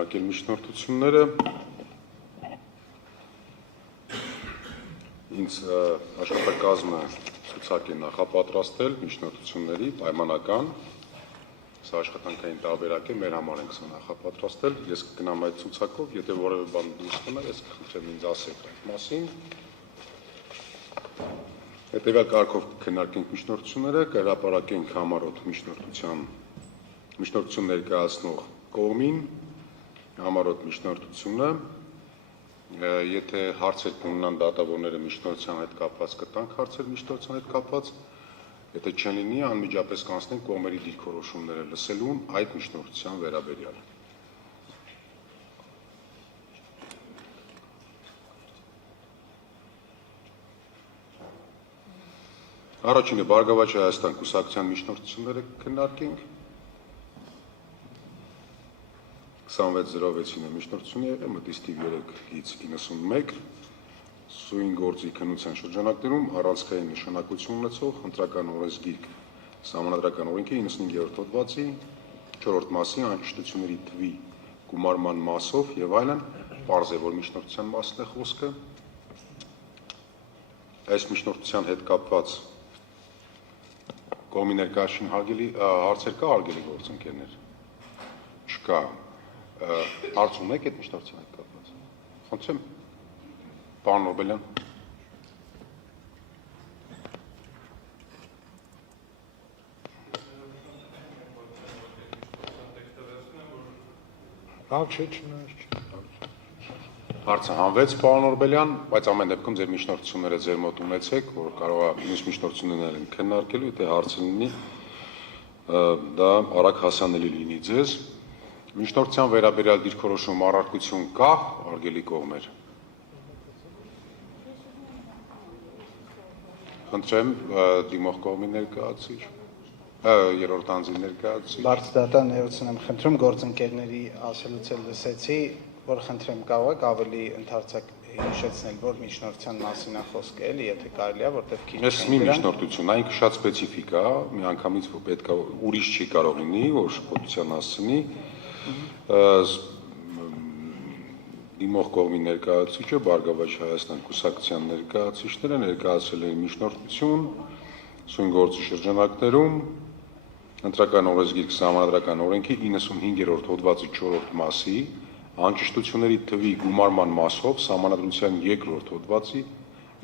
Արկել միջնորդությունները ինձ աշխատակազմը ցուցակ է նախապատրաստել միջնորդությունների պայմանական սա աշխատանքային տարբերակ է մեր համար ենք սա նախապատրաստել ես կգնամ այդ ցուցակով եթե որևէ բան դուրս գնա ես կխնդրեմ ինձ ասեք այդ մասին հետևյալ կարգով կքննարկենք միջնորդությունները կհրապարակենք համառոտ միջնորդություն ներկայացնող կողմին համառոտ միջնորդությունը եթե հարցեր կունենան դատավորները միջնորդության հետ կապված կտանք հարցեր միջնորդության հետ կապված եթե չեն լինի անմիջապես կանցնենք կողմերի դիրքորոշումները լսելուն այդ միջնորդության վերաբերյալ Առաջինը Բարգավաճ Հայաստան կուսակցության միջնորդությունները կքննարկենք 2606-ին է միջնորդություն եղել, մտից թիվ 3-91, սույն գործի քննության շրջանակներում առանցքային նշանակություն ունեցող ընտրական օրենսգիրք Սահմանադրական օրենքի 95-րդ հոդվածի 4-րդ մասի անճշտությունների թվի գումարման մասով եւ այլն, պարզ է որ միջնորդության մասն է խոսքը։ Այս միջնորդության հետ կապված կողմի ներկայացին հարցեր կա հարգելի գործընկերներ։ Չկա։ Հարց ունեք այդ միջնորդության հետ կապված։ Խնդրեմ, պարոն Նոբելյան։ Հարցը հանվեց, պարոն Նոբելյան, բայց ամեն դեպքում ձեր միջնորդությունները ձեր մոտ ունեցեք, որ կարող է մյուս միջնորդություններն են քննարկելու, եթե հարցը լինի, դա արագ հասանելի լինի ձեզ։ Միջնորդության վերաբերյալ դիրքորոշում առարկություն կա, արգելի կողմեր։ Խնդրեմ դիմող կողմի ներկայացուցիչ, երրորդ անձի ներկայացուցիչ։ Բարձրատան ներողություն եմ խնդրում գործընկերների ասելուց էլ լսեցի, որ խնդրեմ կարող եք ավելի ընդարձակ հիշեցնել, որ միջնորդության մասին է խոսքը, էլի, եթե կարելի է, որտեղ քիչ Ես մի միջնորդություն, այն շատ սպეციფիկ է, միանգամից պետք է ուրիշ չի կարող լինի, որ շփոթության հասցնի։ Դիմող կողմի ներկայացուցիչը Բարգավաճ Հայաստան կուսակցության ներկայացուցիչները ներկայացրել են միջնորդություն սույն գործի շրջանակներում ընտրական օրենսգիրք Սահմանադրական օրենքի 95-րդ հոդվածի 4-րդ մասի անճշտությունների թվի գումարման մասով Սահմանադրության 2-րդ հոդվածի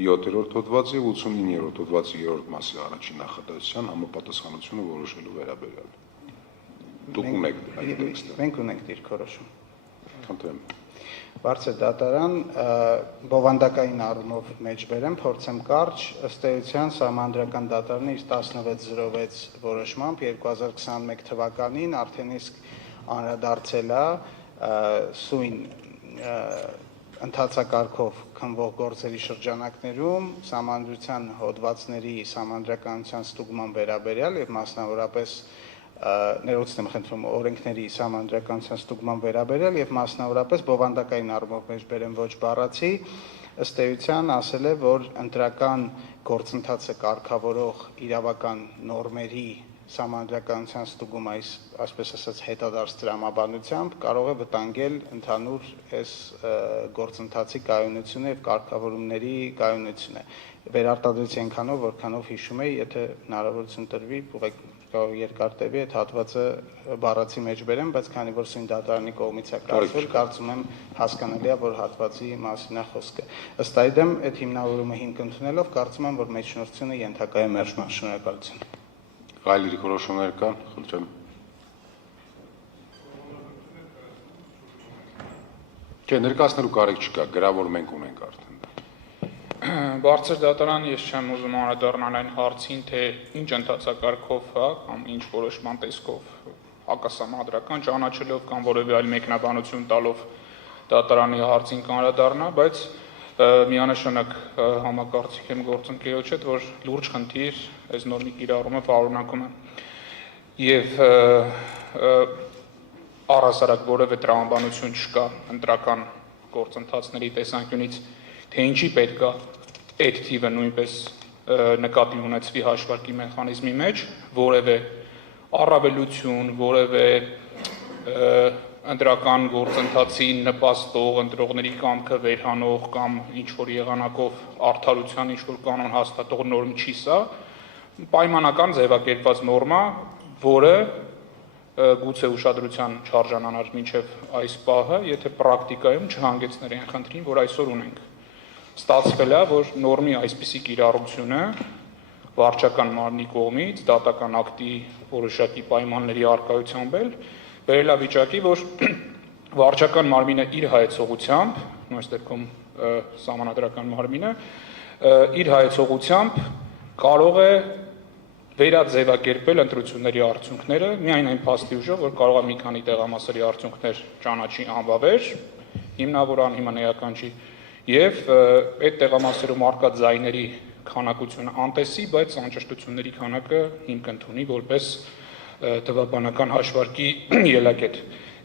7-րդ հոդվածի 89-րդ հոդվածի 3-րդ մասի առաջին նախադասության համապատասխանությունը որոշելու վերաբերյալ։ Դուք ունեք այդ տեքստը։ Մենք ունենք դիրքորոշում։ Խնդրեմ։ Բարձր դատարան բովանդակային առումով մեջ բերեմ, փորձեմ կարճ, ըստ էության Սահմանադրական դատարանը իր 1606 որոշմամբ 2021 թվականին արդեն իսկ անդրադարձել է սույն ընթացակարգով քննվող գործերի շրջանակներում Սահմանադրության հոդվածների սահմանադրականության ստուգման վերաբերյալ եւ մասնավորապես ներողություն եմ խնդրում օրենքների սահմանադրականության ստուգման վերաբերյալ եւ մասնավորապես բովանդակային առումով մեջ բերեմ ոչ բառացի ըստ էության ասել է որ ընտրական գործընթացը կարգավորող իրավական նորմերի սահմանադրականության ստուգումը այսպես ասած հետադարձ տրամաբանությամբ կարող է վտանգել ընդհանուր այս գործընթացի կայունությունը եւ կարգավորումների կայունությունը վերարտադրեցի այնքանով որքանով հիշում եի եթե հնարավորություն տրվի ուղղակի կարող երկար տևի այդ հատվածը բառացի մեջ բերեմ, բայց քանի որ սույն դատարանի կողմից է կարծվել, կարծում եմ հասկանալի է, որ հատվածի մասին է խոսքը։ Ըստ այդմ, այդ հիմնավորումը հիմք ընդունելով, կարծում եմ, որ միջնորդությունը ենթակա է մերժման շնորհակալություն։ Այլ դիրքորոշումներ կան, խնդրեմ։ Չէ, ներկայացնելու կարիք չկա, գրավոր մենք ունենք արդեն։ Բարձր դատարան ես չեմ ուզում անդրադառնալ այն հարցին, թե ինչ ընթացակարգով է կամ ինչ որոշման տեսքով հակասահմանադրական ճանաչելով կամ որևէ այլ մեկնաբանություն տալով դատարանի հարցին անդրադառնա, բայց միանշանակ համակարծիք եմ գործընկերոջ հետ, որ լուրջ խնդիր այս նորմի կիրառումը պարունակում է։ Եվ առհասարակ որևէ տրամաբանություն չկա ընտրական գործընթացների տեսանկյունից, թե ինչի պետք է այդ թիվը նույնպես նկատի ունեցվի հաշվարկի մեխանիզմի մեջ, որևէ առավելություն, որևէ ընտրական գործընթացին նպաստող ընտրողների կամքը վերհանող կամ ինչ-որ եղանակով արդարության ինչ-որ կանոն հաստատող նորմ չի սա, պայմանական ձևակերպված նորմա, որը գուցե ուշադրության չարժանանար մինչև այս պահը, եթե պրակտիկայում չհանգեցներ այն խնդրին, որ այսօր ունենք։ Ստացվել է, որ նորմի այսպիսի կիրառությունը վարչական մարմնի կողմից դատական ակտի որոշակի պայմանների առկայությամբ բերել է վիճակի, որ վարչական մարմինը իր հայեցողությամբ, այս դեպքում սահմանադրական մարմինը, իր հայեցողությամբ կարող է վերաձևակերպել ընտրությունների արդյունքները միայն այն փաստի ուժով, որ կարող է մի քանի տեղամասերի արդյունքներ ճանաչի անվավեր, հիմնավոր անհիմնական չի, եւ այդ տեղամասերում առկա ձայների քանակությունը անտեսի, բայց անճշտությունների քանակը հիմք ընդունի որպես տվաբանական հաշվարկի ելակետ։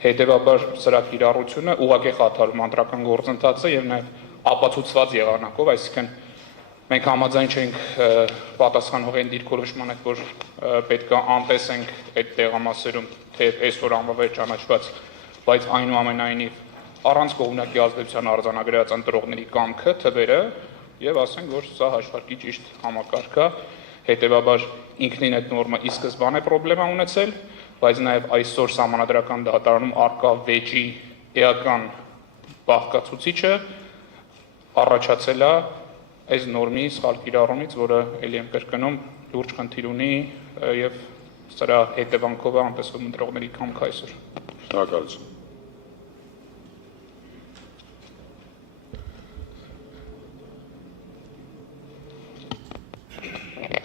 Հետևաբար սրա կիրառությունը ուղղակի խաթարում ընտրական գործընթացը եւ նաեւ ապացուցված եղանակով, այսինքն մենք համաձայն չենք պատասխանող այն դիրքորոշմանը, որ պետք է անտեսենք այդ տեղամասերում, թե այսօր անվավեր ճանաչված, բայց այնուամենայնիվ առանց կողմնակի ազդեցության արձանագրած ընտրողների կամքը, թվերը եւ ասենք, որ սա հաշվարկի ճիշտ համակարգ է, հետեւաբար ինքնին այդ նորմը ի սկզբանե պրոբլեմա ունեցել, բայց նաեւ այսօր սահմանադրական դատարանում առկա վեճի էական բաղկացուցիչը առաջացել է այս նորմի սխալ կիրառումից, որը ելի եմ կրկնում լուրջ խնդիր ունի եւ սրա հետևանքով է անտեսվում ընտրողների կամքը այսօր։ Շնորհակալություն։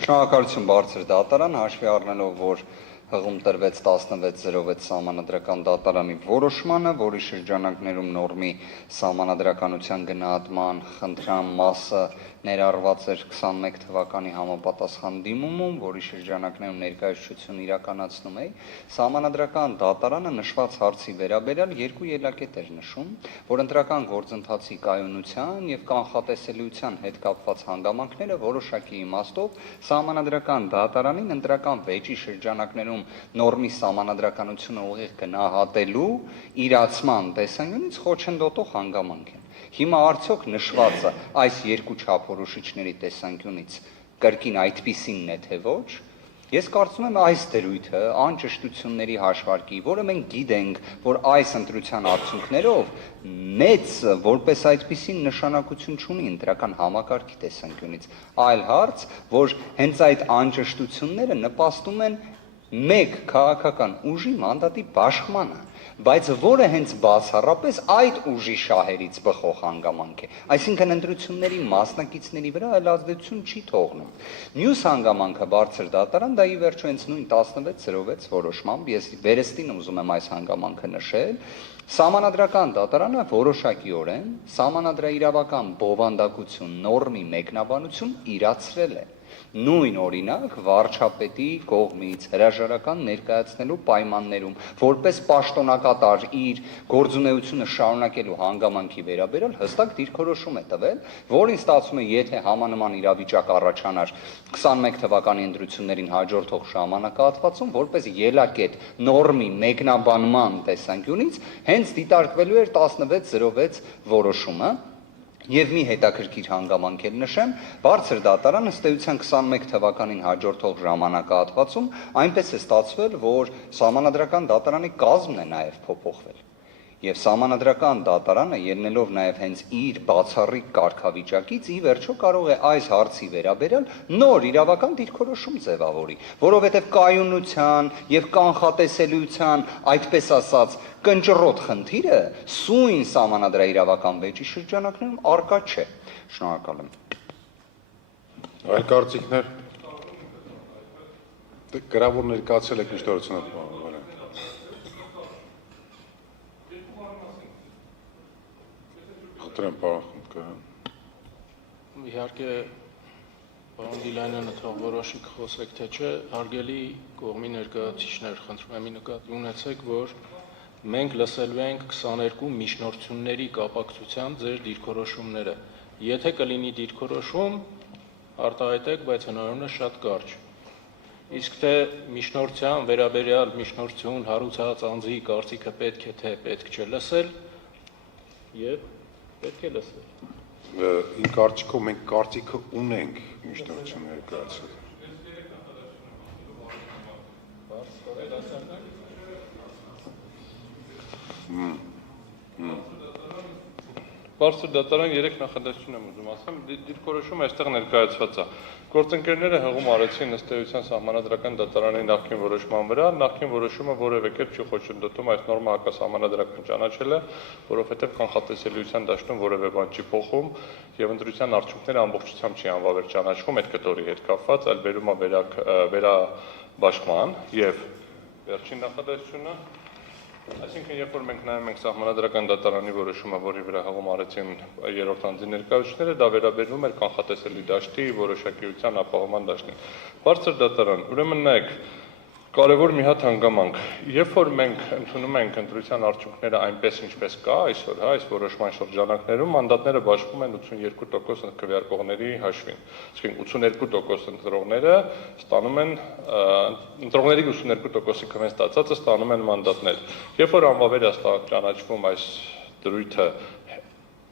Շնորհակալություն բարձր դատարան, հաշվի առնելով, որ հղում տրվեց 1606 սահմանադրական դատարանի որոշմանը, որի շրջանակներում նորմի սահմանադրականության գնահատման խնդրան մասը ներառված էր 21 թվականի համապատասխան դիմումում, որի շրջանակներում ներկայացություն իրականացնում էի, սահմանադրական դատարանը նշված հարցի վերաբերյալ երկու ելակետ էր նշում, որ ընտրական գործընթացի կայունության եւ կանխատեսելիության հետ կապված հանգամանքները որոշակի իմաստով սահմանադրական դատարանին ընտրական վեճի շրջանակներում նորմի սահմանադրականությունը ուղիղ գնահատելու իրացման տեսանկյունից խոչընդոտող հանգամանք են։ Հիմա արդյոք նշվածը այս երկու չափորոշիչների տեսանկյունից կրկին այդպիսինն է, թե ոչ։ Ես կարծում եմ այս դրույթը անճշտությունների հաշվարկի, որը մենք գիտենք, որ այս ընտրության արդյունքներով մեծ որպես այդպիսին նշանակություն չունի ընտրական համակարգի տեսանկյունից, այլ հարց, որ հենց այդ անճշտությունները նպաստում են մեկ քաղաքական ուժի մանդատի բաշխմանը, բայց որը հենց բացառապես այդ ուժի շահերից բխող հանգամանք է, այսինքն ընտրությունների մասնակիցների վրա այլ ազդեցություն չի թողնում։ Մյուս հանգամանքը բարձր դատարան, դա ի վերջո հենց նույն 1606 որոշմամբ, ես վերստին ուզում եմ այս հանգամանքը նշել, սահմանադրական դատարանը որոշակիորեն սահմանադրաիրավական բովանդակություն նորմի մեկնաբանություն իրացրել է։ Նույն օրինակ վարչապետի կողմից հրաժարական ներկայացնելու պայմաններում որպես պաշտոնակատար իր գործունեությունը շարունակելու հանգամանքի վերաբերյալ հստակ դիրքորոշում է տվել, որին ստացվում է, եթե համանման իրավիճակ առաջանար 21 թվականի ընտրություններին հաջորդող ժամանակահատվածում, որպես ելակետ նորմի մեկնաբանման տեսանկյունից հենց դիտարկվելու էր 1606 որոշումը։ Եվ մի հետաքրքիր հանգամանք էլ նշեմ, բարձր դատարանը ըստ էության 21 թվականին հաջորդող ժամանակահատվածում այնպես է ստացվել, որ սահմանադրական դատարանի կազմն է նաև փոփոխվել։ Եվ սահմանադրական դատարանը ելնելով նաև հենց իր բացառիկ կարգավիճակից ի վերջո կարող է այս հարցի վերաբերյալ նոր իրավական դիրքորոշում ձևավորի, որովհետև կայունության եւ կանխատեսելիության, այդպես ասած, կնճռոտ խնդիրը սույն սահմանադրաիրավական վեճի շրջանակներում առկա չէ։ Շնորհակալ եմ։ Այլ կարծիքներ։ Գրավոր ներկայացել եք միշտորությունը պարոն։ Խնդրեմ պարոն Խմբկարյան։ Իհարկե պարոն Գիլանյանը թող որոշի խոսեք թե չէ, հարգելի կողմի ներկայացուցիչներ, խնդրում եմ նկատի ունեցեք, որ մենք լսելու ենք 22 միջնորդությունների կապակցությամբ ձեր դիրքորոշումները։ Եթե կլինի դիրքորոշում, արտահայտեք, բայց հնարավորինս շատ կարճ։ իսկ թե միջնորդության վերաբերյալ միջնորդություն հարուցած անձի կարծիքը պետք է թե պետք չէ լսել եւ պետք է լսել։ Իմ կարծիքով մենք կարծիքը ունենք միջնորդություն ներկայացնել։ Բարձր դատարան 3 նախադասություն եմ ուզում ասեմ, դիրքորոշումը այստեղ ներկայացված է։ Գործընկերները հղում արեցին ըստ էության սահմանադրական դատարանի նախկին որոշման վրա, նախկին որոշումը որևէ կերպ չի խոչընդոտում այս նորմը հակասահմանադրական ճանաչելը, որովհետև կանխատեսելիության դաշտում որևէ բան չի փոխում եւ ընտրության արդյունքները ամբողջությամբ չի անվավեր ճանաչվում այդ կտորի հետ կապված, այլ բերում է վերաբաշխման եւ վերջին նախադասությունը Այսինքն, երբ որ մենք նայում ենք սահմանադրական դատարանի որոշումը, որի վրա հղում արեցին երրորդ անձի ներկայացուցիչները, դա վերաբերվում էր կանխատեսելի դաշտի որոշակիության ապահովման դաշտին։ Բարձր դատարան, ուրեմն նայեք, կարևոր մի հատ հանգամանք։ Երբ որ մենք ընդունում ենք ընտրության արդյունքները այնպես ինչպես կա այսօր, այս որոշման շրջանակներում մանդատները բաշխվում են 82% քվեարկողների հաշվին։ Այսինքն 82% ընտրողները ստանում են ընտրողների 82%-ի քվեն ստացածը ստանում են մանդատներ։ Երբ որ անվավեր է ճանաչվում այս դրույթը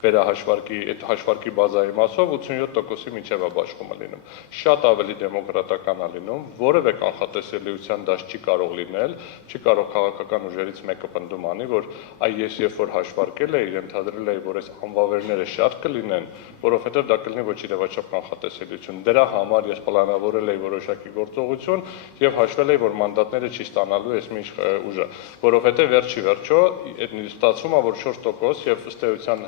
վերահաշվարկի այդ հաշվարկի բազայի մասով 87%-ի միջև է բաշխումը լինում։ Շատ ավելի դեմոկրատական է լինում, որևէ կանխատեսելիության դաշտ չի կարող լինել, չի կարող քաղաքական ուժերից մեկը պնդում անի, որ այ ես երբ որ հաշվարկել էի, ընդհանրել էի, որ այս անվավերները շատ կլինեն, որովհետև դա կլինի ոչ իրավաչափ կանխատեսելիություն։ Դրա համար ես պլանավորել էի որոշակի գործողություն եւ հաշվել էի, որ մանդատները չի ստանալու այս մի ուժը, որովհետև վերջի վերջո այդ ստացվում է, որ 4% եւ ըստ էության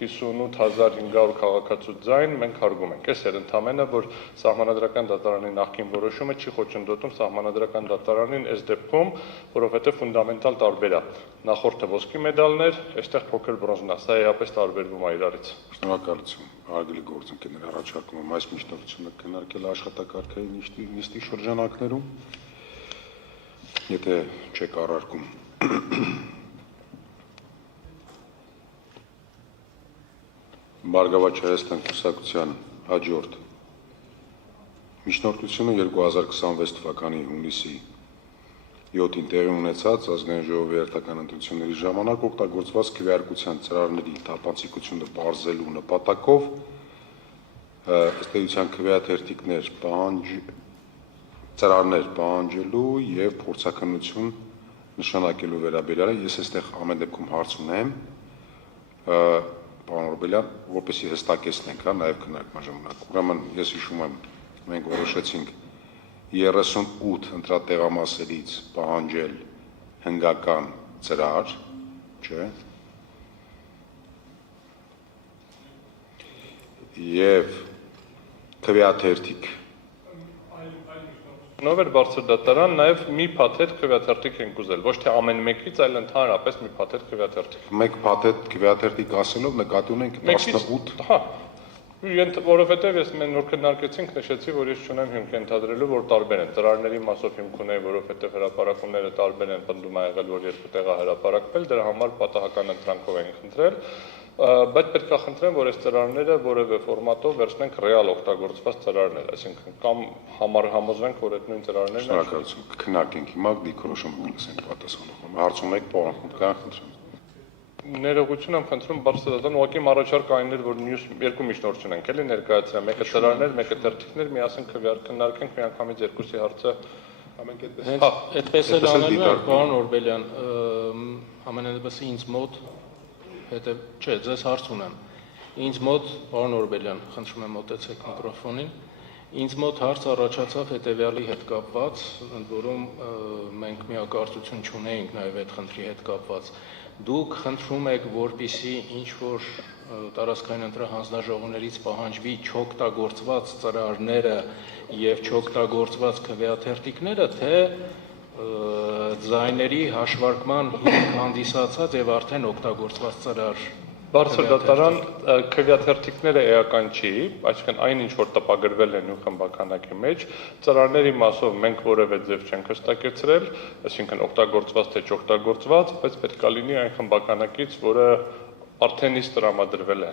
58500 քաղաքացու ձայն մենք հարգում ենք։ Այս էր ընդամենը, որ սահմանադրական դատարանի նախկին որոշումը չի խոչընդոտում սահմանադրական դատարանին այս դեպքում, որովհետև ֆունդամենտալ տարբեր է։ Նախորդը ոսկի մեդալներ, այստեղ փոքր բրոնզն է, սա էապես տարբերվում է իրարից։ Շնորհակալություն։ Հարգելի գործընկերներ, առաջարկում եմ այս միջնորդությունը քննարկել աշխատակարգային նիստի շրջանակներում։ Եթե չեք առարկում Բարգավաճ Հայաստան կուսակցության հաջորդ միջնորդությունը 2026 թվականի հունիսի 7-ին տեղի ունեցած ազգային ժողովի հերթական ընտրությունների ժամանակ օգտագործված քվեարկության ծրագրերի թափանցիկությունը բարձելու նպատակով ըստ էության քվեաթերթիկներ ծրագրեր պահանջելու եւ փորձաքննություն նշանակելու վերաբերյալ ես այստեղ ամեն դեպքում հարց ունեմ Պարոն Օրբելյան, որպեսզի հստակեցնենք, նաև քննարկման ժամանակ։ Ուրեմն ես հիշում եմ, մենք որոշեցինք 38 ընտրատեղամասերից պահանջել հնգական ծրար, չէ։ Եվ քվեաթերթիկ Նովել բարձր դատարան նաև մի փաթեթ քվեաթերթիկ ենք ուզել, ոչ թե ամեն մեկից, այլ ընդհանրապես մի փաթեթ քվեաթերթիկ։ Մեկ փաթեթ քվեաթերթիկ ասելով նկատի ունենք 18 Հա, որովհետև ես մենք նոր քննարկեցինք, նշեցի, որ ես չունեմ հիմք ենթադրելու, որ տարբեր են։ Ծրագրերի մասով հիմք ունեի, որովհետև հրապարակումները տարբեր են, պնդում ա եղել, որ երկու տեղ է հրապարակվել, դրա համար պատահական ընտրանքով ենք խնդրել, բայց պետք է խնդրեմ, որ այս ծրագրերը որևէ ֆորմատով վերցնենք ռեալ օգտագործված ծրագրեր, այսինքն կամ համոզվենք, որ այդ նույն ծրագրերն են։ Շնորհակալություն։ Կքննարկենք հիմա դիքորոշումը կլսենք պատասխանողը։ Հարց ունեք, պարոն, կան խնդրեմ։ Ներողություն եմ խնդրում բարձրացան, ուղղակի առաջարկ այն էր, որ երկու միջնորդություն ենք էլի ներկայացրել, մեկը ծրագրեր, մեկը թերթիկներ, միասին քննարկենք միանգամից երկուսի հարցը։ Ամենք Այդպես էլ անելու ենք, պարոն Օրբելյան, ամենադեպս ինձ մոտ չէ, ձեզ հարց ունեմ։ Ինձ մոտ, պարոն Օրբելյան, խնդրում եմ մոտեցեք միկրոֆոնին, ինձ մոտ հարց առաջացավ հետևյալի հետ կապված, ընդ որում մենք միակարծություն չունեինք նաև այդ խնդրի հետ կապված։ Դուք խնդրում եք, որպեսզի ինչ-որ տարածքային ընտրահանձնաժողովներից պահանջվի չօգտագործված ծրագրերը եւ չօգտագործված քվեաթերթիկները, թե ձայների հաշվարկման հիմք հանդիսացած եւ արդեն օգտագործված ծրար։ Բարձր դատարան քվեաթերթիկները էական չի, այսինքն այն ինչ որ տպագրվել է նույն խմբականակի մեջ, ծրագրերի մասով մենք որևէ ձև չենք հստակեցրել, այսինքն օգտագործված թե չօգտագործված, բայց պետք է լինի այն խմբականակից, որը արդեն իսկ տրամադրվել է։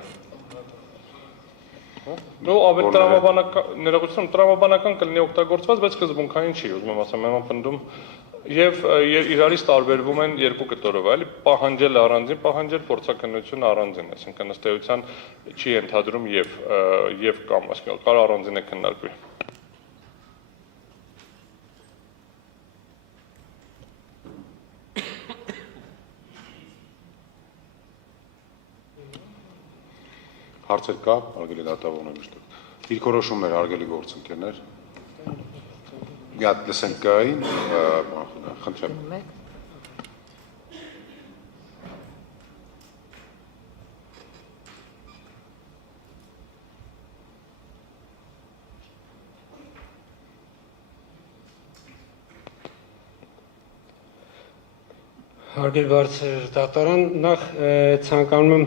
Ու ավելի տրամաբանական ներողություն, տրամաբանական կլինի օգտագործված, բայց սկզբունքային չի, ուզում եմ ասեմ, եմ պնդում եւ իրարից տարբերվում են երկու կտորով, այլ պահանջել առանձին, պահանջել փորձակնությունը առանձին, այսինքն ըստ էության չի ենթադրում եւ կամ, այսինքն կարող առանձին է քննարկվի։ Հարցեր կա, արգելի դատավորներ միշտ։ Դիրքորոշումներ, արգելի գործընկերներ։ Մի հատ լսենք գային, խնդրեմ։ Հարգելի բարձր դատարան, նախ ցանկանում եմ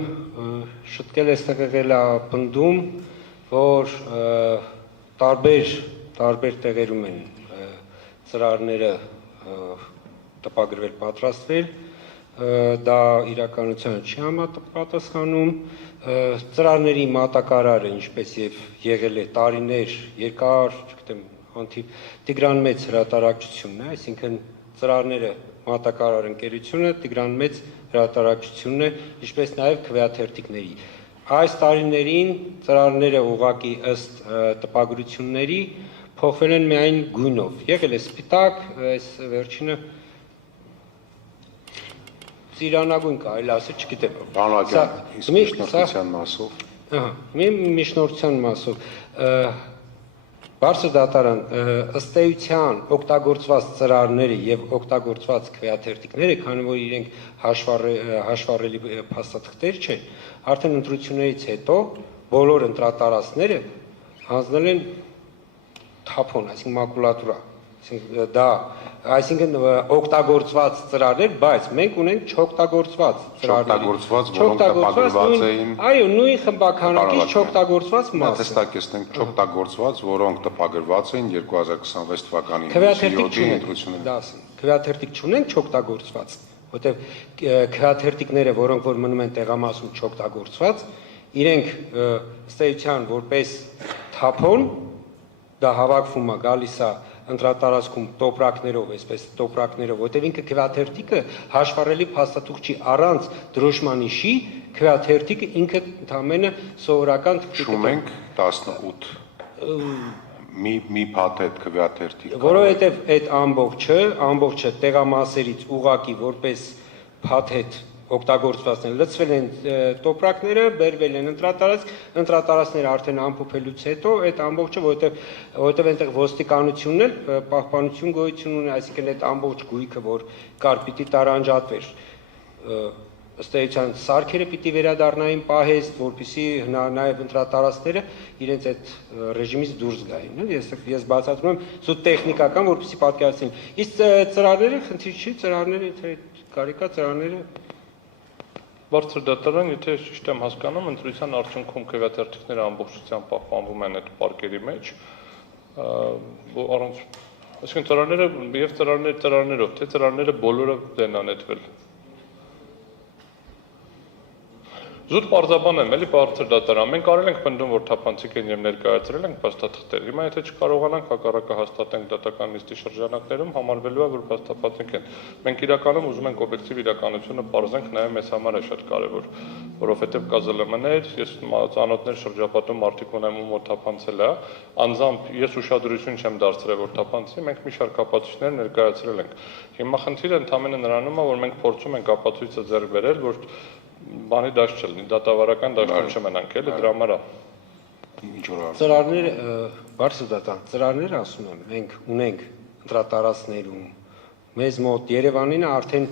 շտկել այստեղ եղել է պնդում, որ տարբեր տեղերում են ծրարները տպագրվել, պատրաստվել, դա իրականությանը չի համապատասխանում, ծրարների մատակարարը, ինչպես եւ եղել է տարիներ, երկար, չգիտեմ, Տիգրան Մեծ հրատարակչությունն է, այսինքն ծրարները մատակարար ընկերությունը Տիգրան Մեծ հրատարակչությունն է, ինչպես նաև քվեաթերթիկների։ Այս տարիներին ծրարները ուղղակի ըստ տպագրությունների փոխվել են միայն գույնով։ Եղել է սպիտակ, այս վերջինը ծիրանագույն կարելի ասել, չգիտեմ։ Բանալական, իսկ միջնորդության մասով։ Միջնորդության մասով։ Բարձր դատարան, ըստ էության օգտագործված ծրարները եւ օգտագործված քվեաթերթիկները, քանի որ իրենք հաշվառելի փաստաթղթեր չեն, արդեն ընտրություններից հետո բոլոր ընտրատարածքները հանձնել են թափոն, այսինքն մակուլատուրա, այսինքն օգտագործված ծրարներ, բայց մենք ունենք չօգտագործված ծրարներ, որոնք տպագրված էին, այո, նույն խմբականակից չօգտագործված մասը, տեսնենք չօգտագործված, որոնք տպագրված էին 2026 թվականի քվեաթերթիկ չունենք չօգտագործված, որտեղ քվեաթերթիկները, որոնք որ մնում են տեղամասում չօգտագործված, իրենք ըստ էության որպես թափոն դա հավաքվում է, գալիս է ընտրատարածքում տոպրակներով, այսպես տոպրակներով, որտեղ ինքը քվեաթերթիկը հաշվառելի փաստաթուղթ չի, առանց դրոշմանիշի քվեաթերթիկը ինքը ընդամենը սովորական Շումենք 18 մի փաթեթ քվեաթերթիկ, որովհետև այդ ամբողջը տեղամասերից ուղակի որպես փաթեթ օգտագործված են, լցվել են տոպրակները, բերվել են ընտրատարածքները արդեն ամփոփելուց հետո այդ ամբողջը, որովհետև այնտեղ ոստիկանությունն էլ պահպանություն գոյություն ունի, այսինքն այդ ամբողջ գույքը, որ կար, պիտի տարանջատվեր, ըստ էության սարքերը պիտի վերադառնային պահեստ, որպեսզի նաև ընտրատարածքները իրենց այդ ռեժիմից դուրս գային, ես բացատրում եմ զուտ տեխնիկական, որպեսզի պատկերացնեն, իսկ ծրարները խնդիր չի, ծրարները կարիքա ծրարները Բարձր դատարան, եթե ճիշտ եմ հասկանում, ընտրության արդյունքում քվեաթերթիկները ամբողջությամբ պահպանվում են այդ պարկերի մեջ, առանց, այսինքն ծրարները եւ ծրարներով, թե ծրարները բոլորը դեն անետվել։ Զուտ պարզաբան եմ, էլի բարձր դատարան, մենք արել ենք պնդում, որ թափանցիկ են եւ ներկայացրել ենք փաստաթղթեր։ Հիմա եթե չկարողանանք հակառակը հաստատենք դատական նիստի շրջանակներում, համարվելու է, որ փաստաթղթիկ են։ Մենք իրականում ուզում ենք օբյեկտիվ իրականությունը բարձենք, նաեւ մեզ համար է շատ կարեւոր, որովհետեւ կա ԶԼՄ-ներ, ես ծանոթներ շրջապատում մարդիկ ունեմ, որ թափանցել է, անձամբ ես ուշադրություն չեմ դարձրել, որ թափանցի, մենք մի շարք ապացույցներ ներկայացրել ենք։ Հիմա խնդիրը ընդհանրապես նրանում է, որ մենք փորձում ենք ապացույցը ձեռք բերել, որ բանի դաշտ չլինի, դատավարական դաշտում չմնանք, էլի դրա համար է։ Ծրարները, բարձր դատան, ծրարները ասում եմ, մենք ունենք ընտրատարածքներում, մեզ մոտ Երևանին արդեն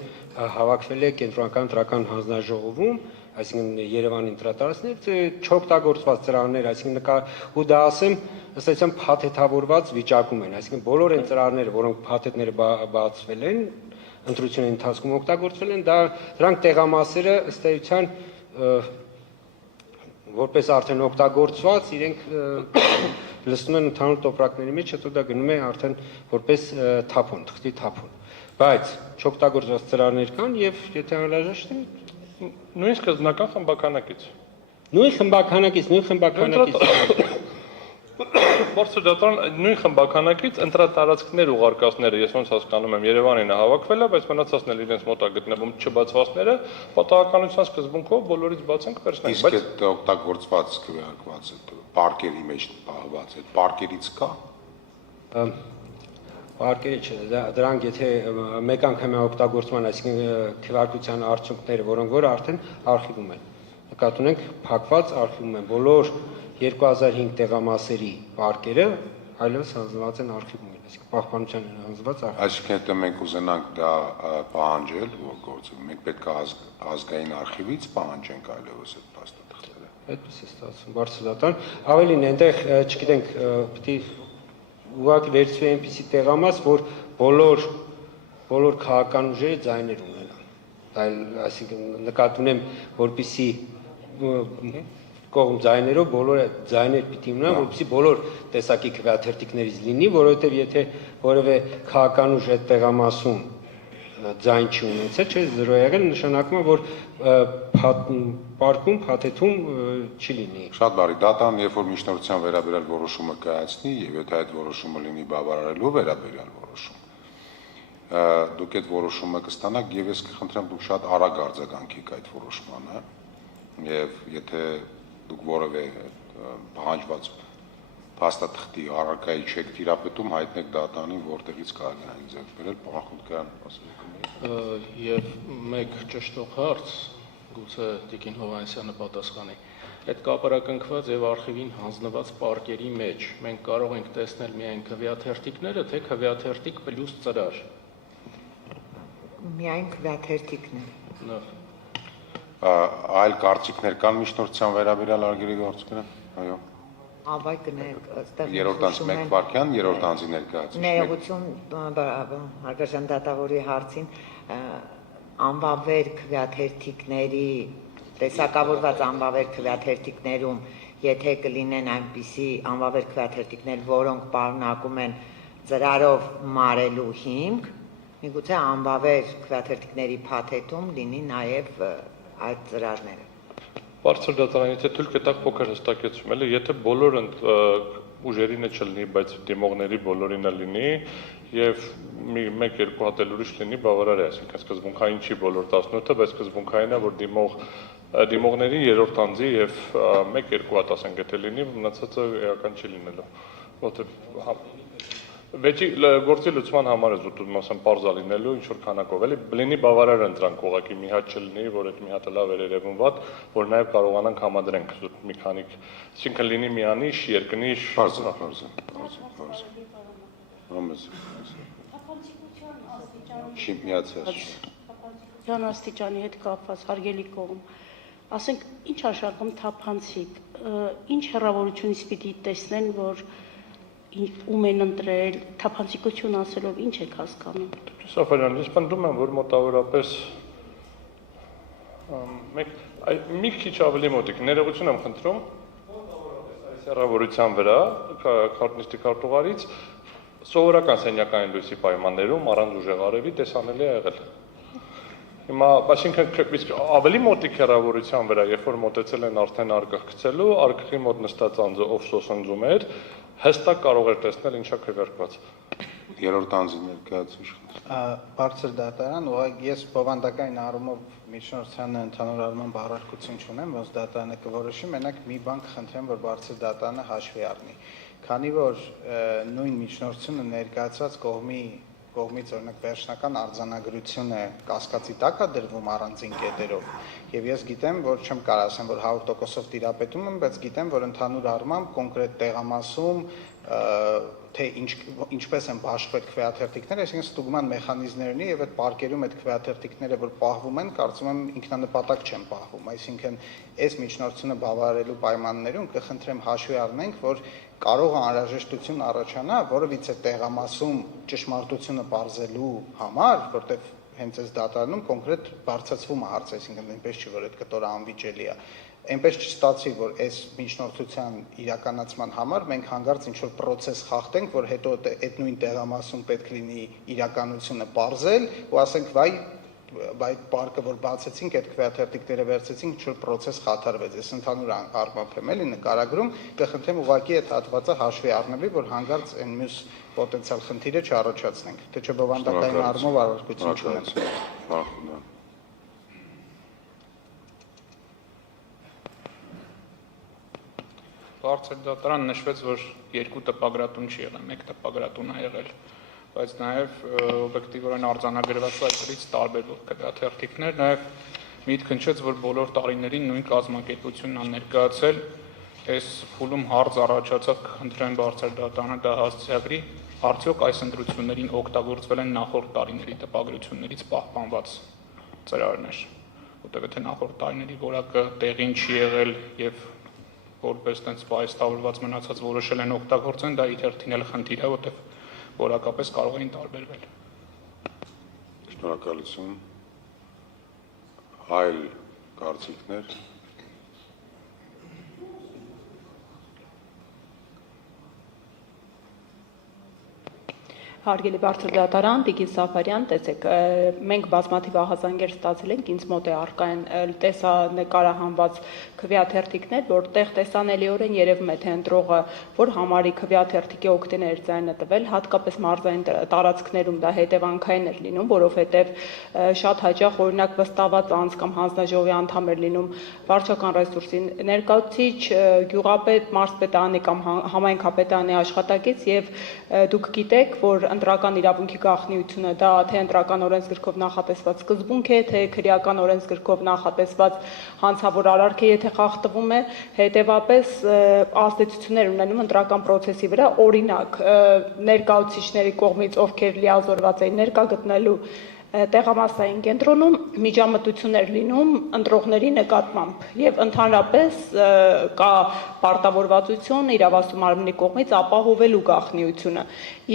հավաքվել է կենտրոնական ընտրական հանձնաժողովում, այսինքն Երևանի ընտրատարածքներ չօգտագործված ծրարներ, այսինքն ու դա ասեմ, ըստ էության փաթեթավորված վիճակում են, այսինքն բոլոր այն ծրարները, որոնք փաթեթները բացվել են, ընտրությունների ընթացքում օգտագործվել են, դրանք տեղամասերը ըստ էության որպես արդեն օգտագործված, իրենք լցնում են ընդհանուր տոպրակների մեջ, հետո դա գնում է արդեն որպես թափոն, թղթի թափոն։ Բայց չօգտագործված ծրարներ կան եւ եթե անհրաժեշտ է նույն սկզբնական խմբականակից։ Նույն խմբականակից Բարձր դատարան նույն խմբականակից ընտրատարածքներ ուղարկածները, ես ոնց հասկանում եմ, Երևանին է հավաքվել է, բայց մնացածն էլ իրենց մոտ է գտնվում չբացվածները, պատահականության սկզբունքով բոլորից բացենք վերցնենք, Իսկ այդ օգտագործված քվեարկված է պարկերի մեջ պահված է, պարկերից կա։ Պարկերը չէ, դրանք եթե մեկ անգամ է օգտագործման, այսինքն քվեարկության արդյունքները, որոնք որ արդեն արխիվում են։ Նկատի ունենք փակված արխիվում են բոլոր 2005 տեղամասերի պարկերը, այլևս հանձնված են արխիվում, այսինքն պահպանության են հանձնված արխիվում։ Այսինքն եթե մենք ուզենանք դա պահանջել, որ գործը մենք պետք է ազգային արխիվից պահանջենք այլևս այդ փաստաթղթերը։ Այդպես է ստացվում, բարձր դատարան, ավելին այնտեղ, չգիտենք, պետք է ուղղակի վերցվի այնպիսի տեղամաս, որ բոլոր քաղաքական ուժերը ձայներ ունենան։ Այսինքն նկատի ունեմ, որպեսզի կողմ ձայներով բոլոր ձայներ պիտի ունենան, որպեսզի բոլոր տեսակի քվեաթերթիկներից լինի, որովհետև եթե որևէ քաղաքական ուժ այդ տեղամասում ձայն չի ունեցել, չէ, 0 եղել, նշանակում է, որ պարկում, փաթեթում չի լինի։ Շատ բարի, դատարան երբ որ միջնորդության վերաբերյալ որոշումը կայացնի եւ եթե այդ որոշումը լինի բավարարելու վերաբերյալ որոշում, դուք այդ որոշումը կստանաք եւ ես կխնդրեմ դուք շատ արագ արձագանքեք այդ որոշմանը եւ եթե դուք որևէ պահանջված փաստաթղթի առարկայի չեք տիրապետում, հայտնեք դատարանին, որտեղից կարելի է այն ձեռք բերել, պարախոդկան ասել։ Եվ մեկ ճշտող հարց, գուցե Տիկին Հովհաննիսյանը պատասխանի։ Այդ կապարակնքված եւ արխիվին հանձնված պարկերի մեջ մենք կարող ենք տեսնել միայն քվեաթերթիկները, թե քվեաթերթիկ պլյուս ծրար։ Միայն քվեաթերթիկներ։ Այլ կարծիքներ կան միջնորդության վերաբերյալ արգելի գործերը։ Այո։ Ավայկներ, այստեղ Երրորդ անձ 1 վարքյան, երրորդ անձի ներկայացուցիչ։ Ներողություն հարգարժան դատավորի հարցին անվավեր քվեաթերթիկների տեսակավորված անվավեր քվեաթերթիկներում, եթե կլինեն այնպիսի անվավեր քվեաթերթիկներ, որոնք պարունակում են ծրարով մարելու հիմք, միգուցե անվավեր քվեաթերթիկների փաթեթում լինի նաև այդ ծրարները։ Բարձր դատարան, եթե թույլ կտակ փոքր հստակեցում, էլի, եթե բոլոր ուժերին չլինի, բայց դիմողների բոլորին լինի եւ մեկ-երկու հատ էլ ուրիշ լինի, բավարար է, այսինքն սկզբունքային չի բոլոր 18-ը, բայց սկզբունքային է, որ դիմողների երրորդ անձի եւ մեկ-երկու հատ ասենք եթե լինի, մնացածը էական չի լինելու, որտեղ Վեճի գործի լուծման համար է զուտում ասեմ պարզա լինելու ինչ որ քանակով էլի լինի բավարար ընտրանք ուղղակի մի հատ չլինի որ այդ մի հատը լավ էր երևում վատ որ նաև կարողանանք համադրենք մի քանիկ այսինքն լինի միանիշ երկնիշ Պարզ Թափանցիկության աստիճանի հետ կապված հարգելի կողմ ասենք ինչ աշխարհում թափանցիկ ինչ հեռավորությունից պիտի տեսնեն որ ում են ընտրել, թափանցիկություն ասելով ինչ եք հասկանում։ Սաֆարյան, ես պնդում եմ, որ մոտավորապես մի քիչ ավելի մոտիկ, ներողություն եմ խնդրում, այս հեռավորության վրա, քարտնիստի քարտուղարից, սովորական սենյակային լույսի պայմաններում, առանց ուժեղարևի տեսանելի է եղել։ Հիմա, այսինքն ավելի մոտիկ հեռավորության վրա, երբ որ մոտեցել են արդեն արկղ գցելու, արկղի մոտ նստած անձը ով սոսնձում էր, հստակ կարող էր տեսնել ինչա քվեարկված։ Երրորդ անձի ներկայացուցիչ։ Բարձր դատարան, ուղղակի ես բովանդակային առումով միջնորդությանը ընդհանուր առմամբ առարկություն չունեմ, ոնց դատարանը կորոշի, մենակ մի բան կխնդրեմ, որ բարձր դատարանը հաշվի առնի։ Քանի որ նույն միջնորդությունը ներկայացված կողմից օրինակ վերջնական արձանագրությունը կասկածի տակ է դրվում առանձին կետերով եւ ես գիտեմ որ չեմ կարող ասեմ որ 100%-ով տիրապետում եմ բայց գիտեմ որ ընդհանուր առմամբ կոնկրետ տեղամասում թե ինչպես են բաշխվել քվեաթերթիկները, այսինքն ստուգման մեխանիզմներն եւ այդ պարկերում այդ քվեաթերթիկները որ պահվում են, կարծում եմ ինքնանպատակ չեն պահվում, այսինքն այս միջնորդությունը բավարարելու պայմաններում կխնդրեմ հաշվի առնենք, որ կարող է անհրաժեշտություն առաջանա որևիցե տեղամասում ճշմարտությունը բարձելու համար, որտեղ հենց այս դատարանում կոնկրետ բարձրացվում է հարցը, այսինքն այնպես չի որ այդ կտորը անվիճելի է։ Այնպես չստացի, որ այս միջնորդության իրականացման համար մենք հանգարց ինչ-որ պրոցես խախտենք, որ հետո այդ նույն տեղամասում պետք լինի իրականությունը բարձել ու ասենք վայ այդ պարկը որ բացեցինք, այդ քվեաթերթիկները վերցեցինք, ինչ որ process խաթարվեց։ Ես ընդհանուր առմամբ եմ էլի նկարագրում, կխնդրեմ ուղղակի այդ հատվածը հաշվի առնվի, որ հանկարծ այն մյուս պոտենցիալ խնդիրը չառաջացնենք, թե չէ բովանդակային առումով առարկություն չունենք։ Բարձր դատարան նշվեց, որ երկու տպագրատուն չի եղել, մեկ տպագրատուն է եղել, բայց նաև օբյեկտիվորեն արձանագրված այդտեղից տարբերվող քվեաթերթիկներ, նաև միտք հնչեց, որ բոլոր տարիներին նույն կազմակերպությունն է ներկայացել, այս փուլում հարց առաջացավ, կխնդրեմ բարձր դատարանը դա հասցեագրի, արդյոք այս ընտրություններին օգտագործվել են նախորդ տարիների տպագրություններից պահպանված ծրարներ, որտեղ եթե նախորդ տարիների որակը տեղին չի եղել եւ որպես տենց պայստավորված մնացած որոշել են օգտագործեն, դա իր հերթին էլ խնդիր է, որտեղ որակապես կարող էին տարբերվել։ Շնորհակալություն։ Այլ կարծիքներ։ Հարգելի բարձր դատարան, Տիկին Սաֆարյան, տեսեք, մենք բազմաթիվ ահազանգեր ստացել ենք, ինձ մոտ է առկա են տեսանկարահանված քվեաթերթիկներ, որտեղ տեսանելիորեն երևում է, թե ընտրողը որ համարի քվեաթերթիկի օգտիներ ձայնը տվել, հատկապես մարզային տարածքներում դա հետևանքային էր լինում, որովհետև շատ հաճախ օրինակ վստահված անձ կամ հանձնաժողովի անդամ էր լինում վարչական ռեսուրսի ներկայացուցիչ, գյուղապետ, մարզպետարանի կամ համայնքապետարանի աշխատակից եւ դուք գիտեք, որ ընտրական իրավունքի գաղտնիությունը դա թե ընտրական օրենսգրքով նախատեսված սկզբունք է, թե քրեական օրենսգրքով նախատեսված հանցավոր արարք է, եթե խախտվում է, հետևապես ազդեցություններ ունենում ընտրական process-ի վրա, օրինակ ներկայացուցիչների կողմից ովքեր լիազորված էին ներկա գտնելու տեղամասային կենտրոնում միջամտություններ լինում ընտրողների նկատմամբ եւ ընդհանրապես կա պարտավորվածություն իրավասու մարմնի կողմից ապահովելու գաղտնիությունը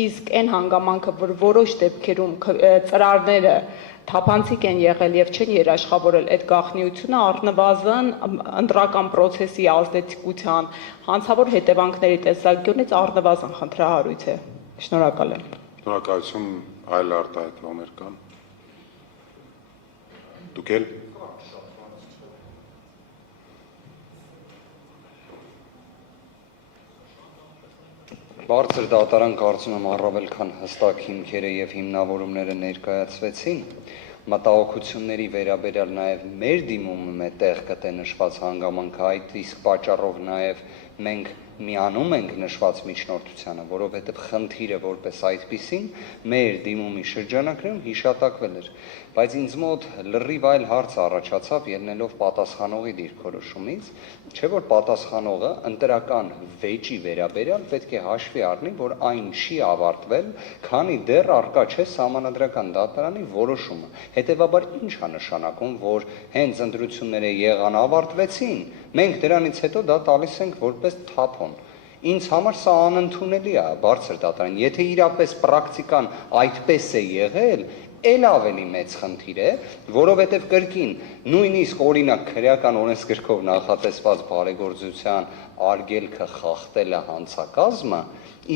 իսկ այն հանգամանքը որ որոշ դեպքերում ծրարները թափանցիկ են եղել եւ չեն երաշխավորել այդ գաղտնիությունը առնվազն ընտրական process-ի ազդեցիկության հանցավոր հետևանքների տեսանկյունից առնվազն խնդրահարույց է շնորհակալ եմ Շնորհակալություն այլ արտահայտողներ կան Դուք էլ Բարձր դատարան կարծում եմ առավել քան հստակ հիմքերը եւ հիմնավորումները ներկայացվեցին մտահոգությունների վերաբերյալ նաեւ մեր դիմումում է տեղ կտե նշված հանգամանքը այդ իսկ պատճառով նաեւ մենք միանում ենք նշված միջնորդությանը, որովհետև խնդիրը որպես այդպիսին մեր դիմումի շրջանակներում հիշատակվել էր, բայց ինձ մոտ լրիվ այլ հարց առաջացավ ելնելով պատասխանողի դիրքորոշումից, չէ որ պատասխանողը ընտրական վեճի վերաբերյալ պետք է հաշվի առնի, որ այն չի ավարտվել, քանի դեռ առկա չէ սահմանադրական դատարանի որոշումը։ Հետևաբար ինչ է նշանակում, որ հենց ընտրությունները եղան ավարտվեցին, մենք դրանից հետո դա տալիս ենք որպես թափոն։ Ինձ համար սա անընդունելի է, բարձր դատարան, եթե իրապես պրակտիկան այդպես է եղել, էլ ավելի մեծ խնդիր է, որովհետև կրկին նույնիսկ օրինակ քրեական օրենսգրքով նախատեսված բարեգործության արգելքը խախտելը հանցակազմը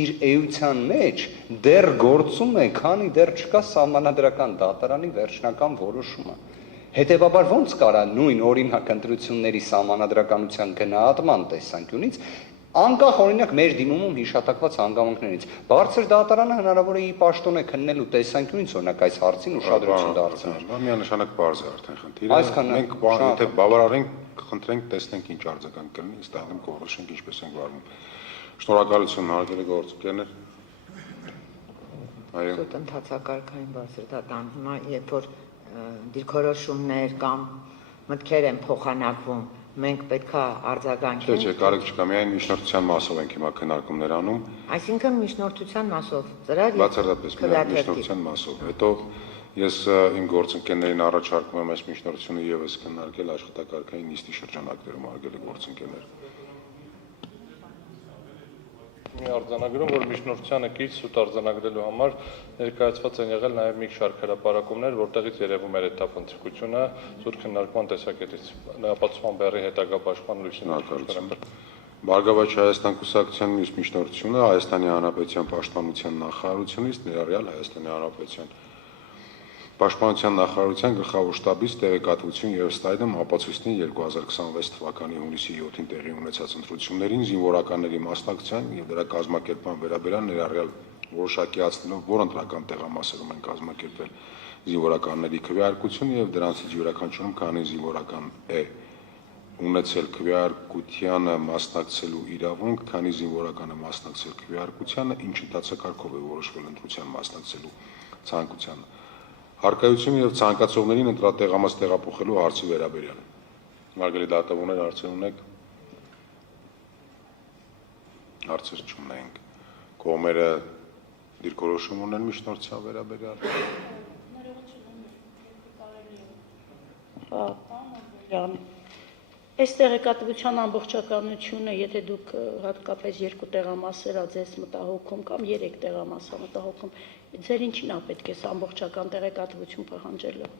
իր էության մեջ դեռ գործում է, քանի դեռ չկա սահմանադրական դատարանի վերջնական որոշումը։ Հետևաբար ոնց կարա նույն օրինակ ընտրությունների սահմանադրականության գնահատման տեսանկյունից անկախ օրինակ մեր դիմումում հիշատակված հանգամանքներից բարձր դատարանը հնարավոր է ի պաշտոն է քննելու տեսանկյունից օրինակ այս հարցին ուշադրություն դարձնել։ Միանշանակ բարձ է արդեն խնդիրը։ Մենք եթե բավարարենք, խնդրենք տեսնենք ինչ արձագանք կլինի, ըստ այդմ կորոշենք ինչպես ենք վարվում։ Շնորհակալություն հարգելի գործընկերներ։ Այո։ Սուտ ընթացակարգային բարձր դատարան հիմա երբ որ դիրքորոշումներ կամ մտքեր են փոխանակվում մենք պետքա արձագանքենք։ Չէ, կարիք չկա, միայն միջնորդության մասով ենք հիմա քննարկումներ անում։ Այսինքն միջնորդության մասով, ծրար եւ բացառապես միջնորդության մասով։ Հետո ես իմ գործընկերներին առաջարկում եմ այս միջնորդությունը եւս քննարկել աշխատակարգային նիստի շրջանակներում արգելի գործընկերներ։ Մի արձանագրում, որ միջնորդությանը կից սուտ արձանագրելու համար ներկայացված են եղել նաև մի շարք հրապարակումներ, որտեղից երևում էր հետապնդիկությունը սուտ քննարկման տեսակետից։ Ապացուցման բեռի հետագա պաշտպան լույսի շնորհակալություն։ Բարգավաճ Հայաստան կուսակցության մյուս միջնորդությունը Հայաստանի Հանրապետության պաշտպանության նախարարությունից ներառյալ Հայաստանի Հանրապետության Պաշտպանության նախարարության գլխավոր շտաբից տեղեկատվություն եւ ստայդում ապացույցին 2026 թվականի հունիսի 7-ին տեղի ունեցած ընտրություններին զինվորականների մասնակցության եւ դրա կազմակերպման վերաբերյալ ներառյալ որոշակի ացնելով, որ ընտրական տեղամասերում են կազմակերպվել զինվորականների քվեարկությունը եւ դրանցից յուրաքանչյուրում քանի զինվորական է ունեցել քվեարկությանը մասնակցելու իրավունք, քանի զինվորականը մասնակցել քվեարկությանը, ինչ ընթացակարգով է որոշվել ընտրության մասնակցելու ցանկությանը։ Հարկայություն եւ ցանկացողներին ընտրատեղամաս տեղափոխելու հարցի վերաբերյալ։ Հարգելի դատավորներ, հարցեր ունեք։ Հարցեր չունենք։ Կողմերը դիրքորոշում ունեն միջնորդության վերաբերյալ։ Այս տեղեկատվության ամբողջականությունը, եթե դուք հատկապես երկու տեղամասերա ձեզ մտահոգում կամ երեք տեղամասա մտահոգում, ձեր ինչին է պետք է ամբողջական տեղեկատվություն պահանջելը։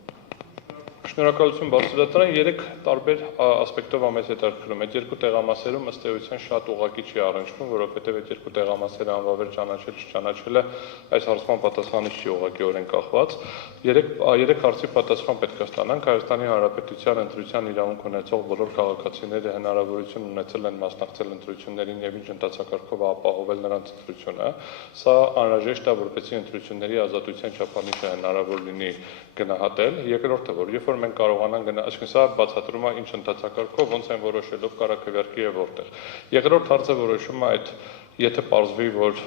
Շնորհակալություն բարձրադատարան, 3 տարբեր ասպեկտով ամենից հետաքրքրում է։ Այդ երկու տեղամասերում ըստ էության շատ ուղղակի չի առնչվում, որովհետև այդ երկու տեղամասերը անվավեր ճանաչելը այս հարցման պատասխանից չի ուղղակիորեն կախված։ 3 հարցի պատասխան պետք է ստանանք։ Հայաստանի Հանրապետության ընտրության իրավունք ունեցող բոլոր քաղաքացիները հնարավորություն ունեցել են մասնակցել ընտրություններին եւ ինչ ընթացակարգով ապահովել նրանց ընտրությունը։ Սա անհրաժեշտ է, որպեսզի ընտրությունների ազատության չափանիշը հնարավոր լինի գնահատել։ Երկրորդը, որ երբ որ մենք կարողանանք այսինքն սա բացատրում է ինչ ընթացակարգով, ոնց են որոշելով կարգավիճակի եւ որտեղ։ Երկրորդ հարցը որոշում է այդ եթե պարզվի, որ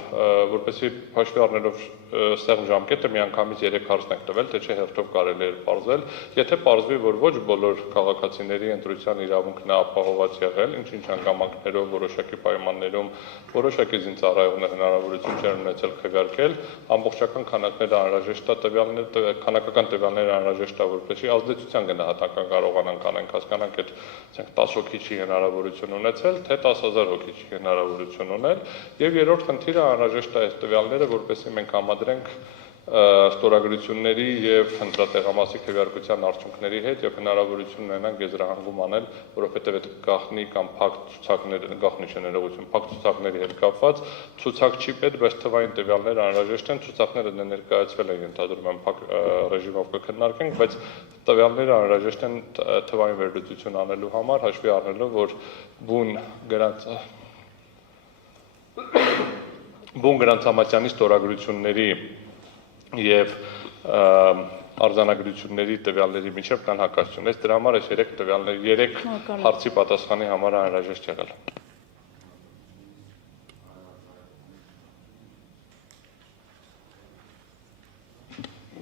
որպեսզի հաշվի առնելով սեղմ ժամկետը միանգամից 3 հարցն եք տվել, թե չէ հերթով կարելի է պարզվել, եթե պարզվի, որ ոչ բոլոր քաղաքացիների ընտրության իրավունքն է ապահովված եղել, ինչ-ինչ հանգամանքներով, որոշակի պայմաններում, որոշակի զինծառայողներ հնարավորություն չեն ունեցել քվեարկել, ամբողջական քանակները անհրաժեշտ է տվյալները, քանակական տվյալները անհրաժեշտ է, որպեսզի ազդեցության գնահատական կարողանանք անենք, հասկանանք այդ 10 հոգի չի հնարավորություն ունեցել, թե 10,000 հոգի չի հնարավորություն ունել, եւ երրորդ խնդիրը անհրաժեշտ է այս տվյալները, որպեսզի մենք համադրենք ստորագրությունների եւ ընտրատեղամասի քվեարկության արդյունքների հետ եւ հնարավորություն ունենանք եզրահանգում անել, որովհետեւ այդ գաղտնի կամ փակ ցուցակները, գաղտնի չներողություն, փակ ցուցակների հետ կապված ցուցակ չի պետք, բայց թվային տվյալները անհրաժեշտ են, ցուցակները ներկայացվել են, ենթադրում եմ, փակ ռեժիմով կքննարկենք, բայց տվյալները անհրաժեշտ են թվային վերլուծություն անելու համար, հաշվի առնելով, որ բուն գրանցամատյանի ստորագրությունների եւ արձանագրությունների տվյալների միջև կան հակասություններ։ Դրա համար այս 3 հարցի պատասխանի համար անհրաժեշտ եղել։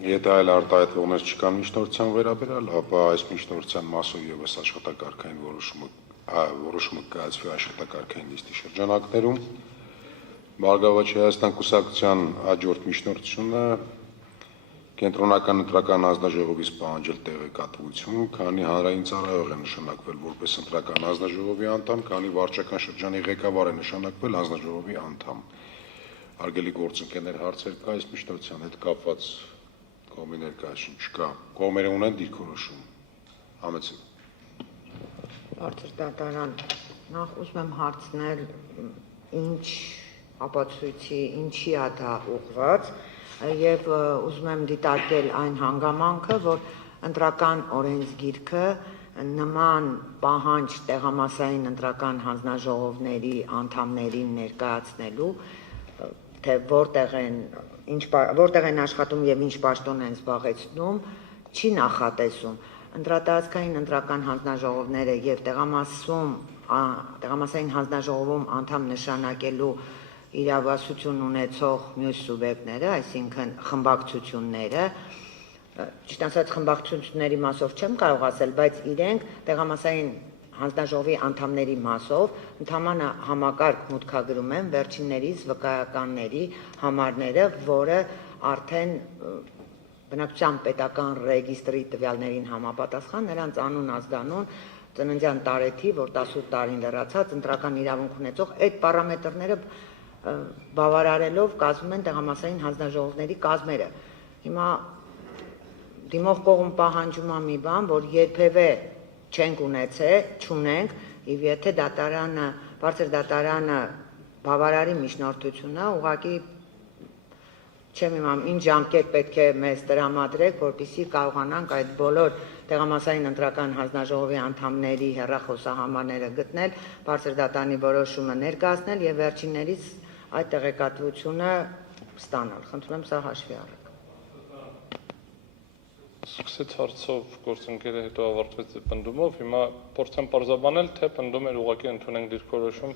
Եթե այլ արտահայտվողներ չկան միջնորդության վերաբերյալ, ապա այս միջնորդության մասով եւս աշխատակարգային որոշումը կայացվի աշխատակարգային նիստի շրջանակներում։ Բարգավաճ Հայաստան կուսակցության հաջորդ միջնորդությունը կենտրոնական ընտրական հանձնաժողովից պահանջել տեղեկատվություն, քանի հանրային ծառայող է նշանակվել որպես ընտրական հանձնաժողովի անդամ, քանի վարչական շրջանի ղեկավար է նշանակվել հանձնաժողովի անդամ։ Հարգելի գործընկերներ, հարցեր կա այս միջնորդության հետ կապված, կողմի ներկայացում չկա, կողմերը ունեն դիրքորոշում։ Համեցեք։ Բարձր դատարան, նախ ուզում եմ հարցնել, ինչ ապացույցի, ինչի է դա ուղղված եւ ուզում եմ դիտարկել այն հանգամանքը, որ ընտրական օրենսգիրքը նման պահանջ տեղամասային ընտրական հանձնաժողովների անդամներին ներկայացնելու, թե որտեղ են աշխատում եւ ինչ պաշտոն են զբաղեցնում, չի նախատեսում ընտրատարածքային ընտրական հանձնաժողովները եւ տեղամասային հանձնաժողովում անդամ նշանակելու իրավասություն ունեցող մյուս սուբյեկտները, այսինքն խմբակցությունները, ճիշտ ասած խմբակցությունների մասով չեմ կարող ասել, բայց իրենք տեղամասային հանձնաժողովի անդամների մասով ընդհանրապես համակարգ մուտքագրում են վերջիններից վկայականների համարները, որը արդեն բնակչության պետական ռեգիստրի տվյալներին համապատասխան նրանց անուն, ազգանուն, ծննդյան տարեթիվ, որ 18 տարին լրացած ընտրական իրավունք ունեցող այդ պարամետրները բավարարելով կազմում են տեղամասային հանձնաժողովների կազմերը։ Հիմա դիմող կողմ պահանջում է մի բան, որ երբևէ չենք ունեցել, չունենք, եւ եթե դատարանը, բարձր դատարանը բավարարի միջնորդությունը, ուղղակի չեմ իմանում ինչ ժամկետ պետք է մեզ տրամադրեք, որպեսզի կարողանանք այդ բոլոր տեղամասային ընտրական հանձնաժողովի անդամների հեռախոսահամարները գտնել, բարձր դատանի որոշումը ներկայացնել եւ վերջիններից այդ տեղեկատվությունը ստանալ։ Խնդրում եմ սա հաշվի առեք։ Սկսեց հարցով գործընկերը, հետո ավարտվեց պնդումով, հիմա փորձեմ պարզաբանել, թե պնդում էր ուղղակի ընդունենք դիրքորոշում։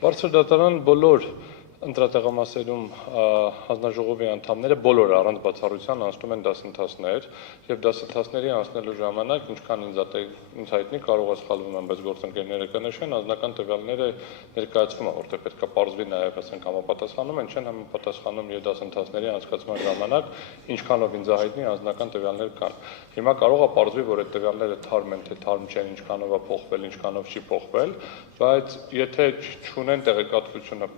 Բարձր դատարան բոլոր ընտրատեղամասերում հանձնաժողովի անդամները բոլորը առանց բացառության անցնում են դասընթացներ եւ դասընթացների անցնելու ժամանակ ինչքան ինձ հայտնի կարող է սխալվում եմ, բայց գործընկերները կնշեն անձնական տվյալները ներկայացվում է, որտեղ պետք է պարզվի նաեւ ասենք համապատասխանում են, չեն համապատասխանում եւ դասընթացների անցկացման ժամանակ ինչքանով ինձ հայտնի անձնական տվյալներ կան։ Հիմա կարող է պարզվի, որ այդ տվյալները թարմ են, թե թարմ չեն, ինչքանով է փոխվել, ինչքանով չի փոխվել, բայց եթե չունեն տեղեկատվությունը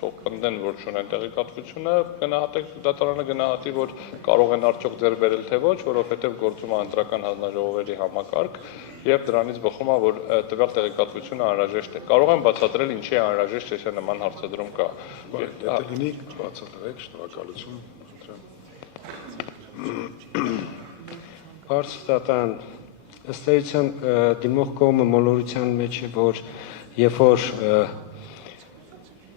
պնդեն, որ չունեն տեղեկատվությունը, գնահատեք դատարանը գնահատի, որ կարող են արդյոք ձեռք բերել թե ոչ, որովհետև գործում է ընտրական հանձնաժողովերի համակարգ եւ դրանից բխում է, որ տվյալ տեղեկատվությունը անհրաժեշտ է։ Կարող են բացատրել ինչի է անհրաժեշտ, եթե նման հարցադրում կա։ Եթե լինի, բացատրեք, շնորհակալություն։ Բարձր դատարան ըստ էության դիմող կողմը մոլորության մեջ է, որ երբ որ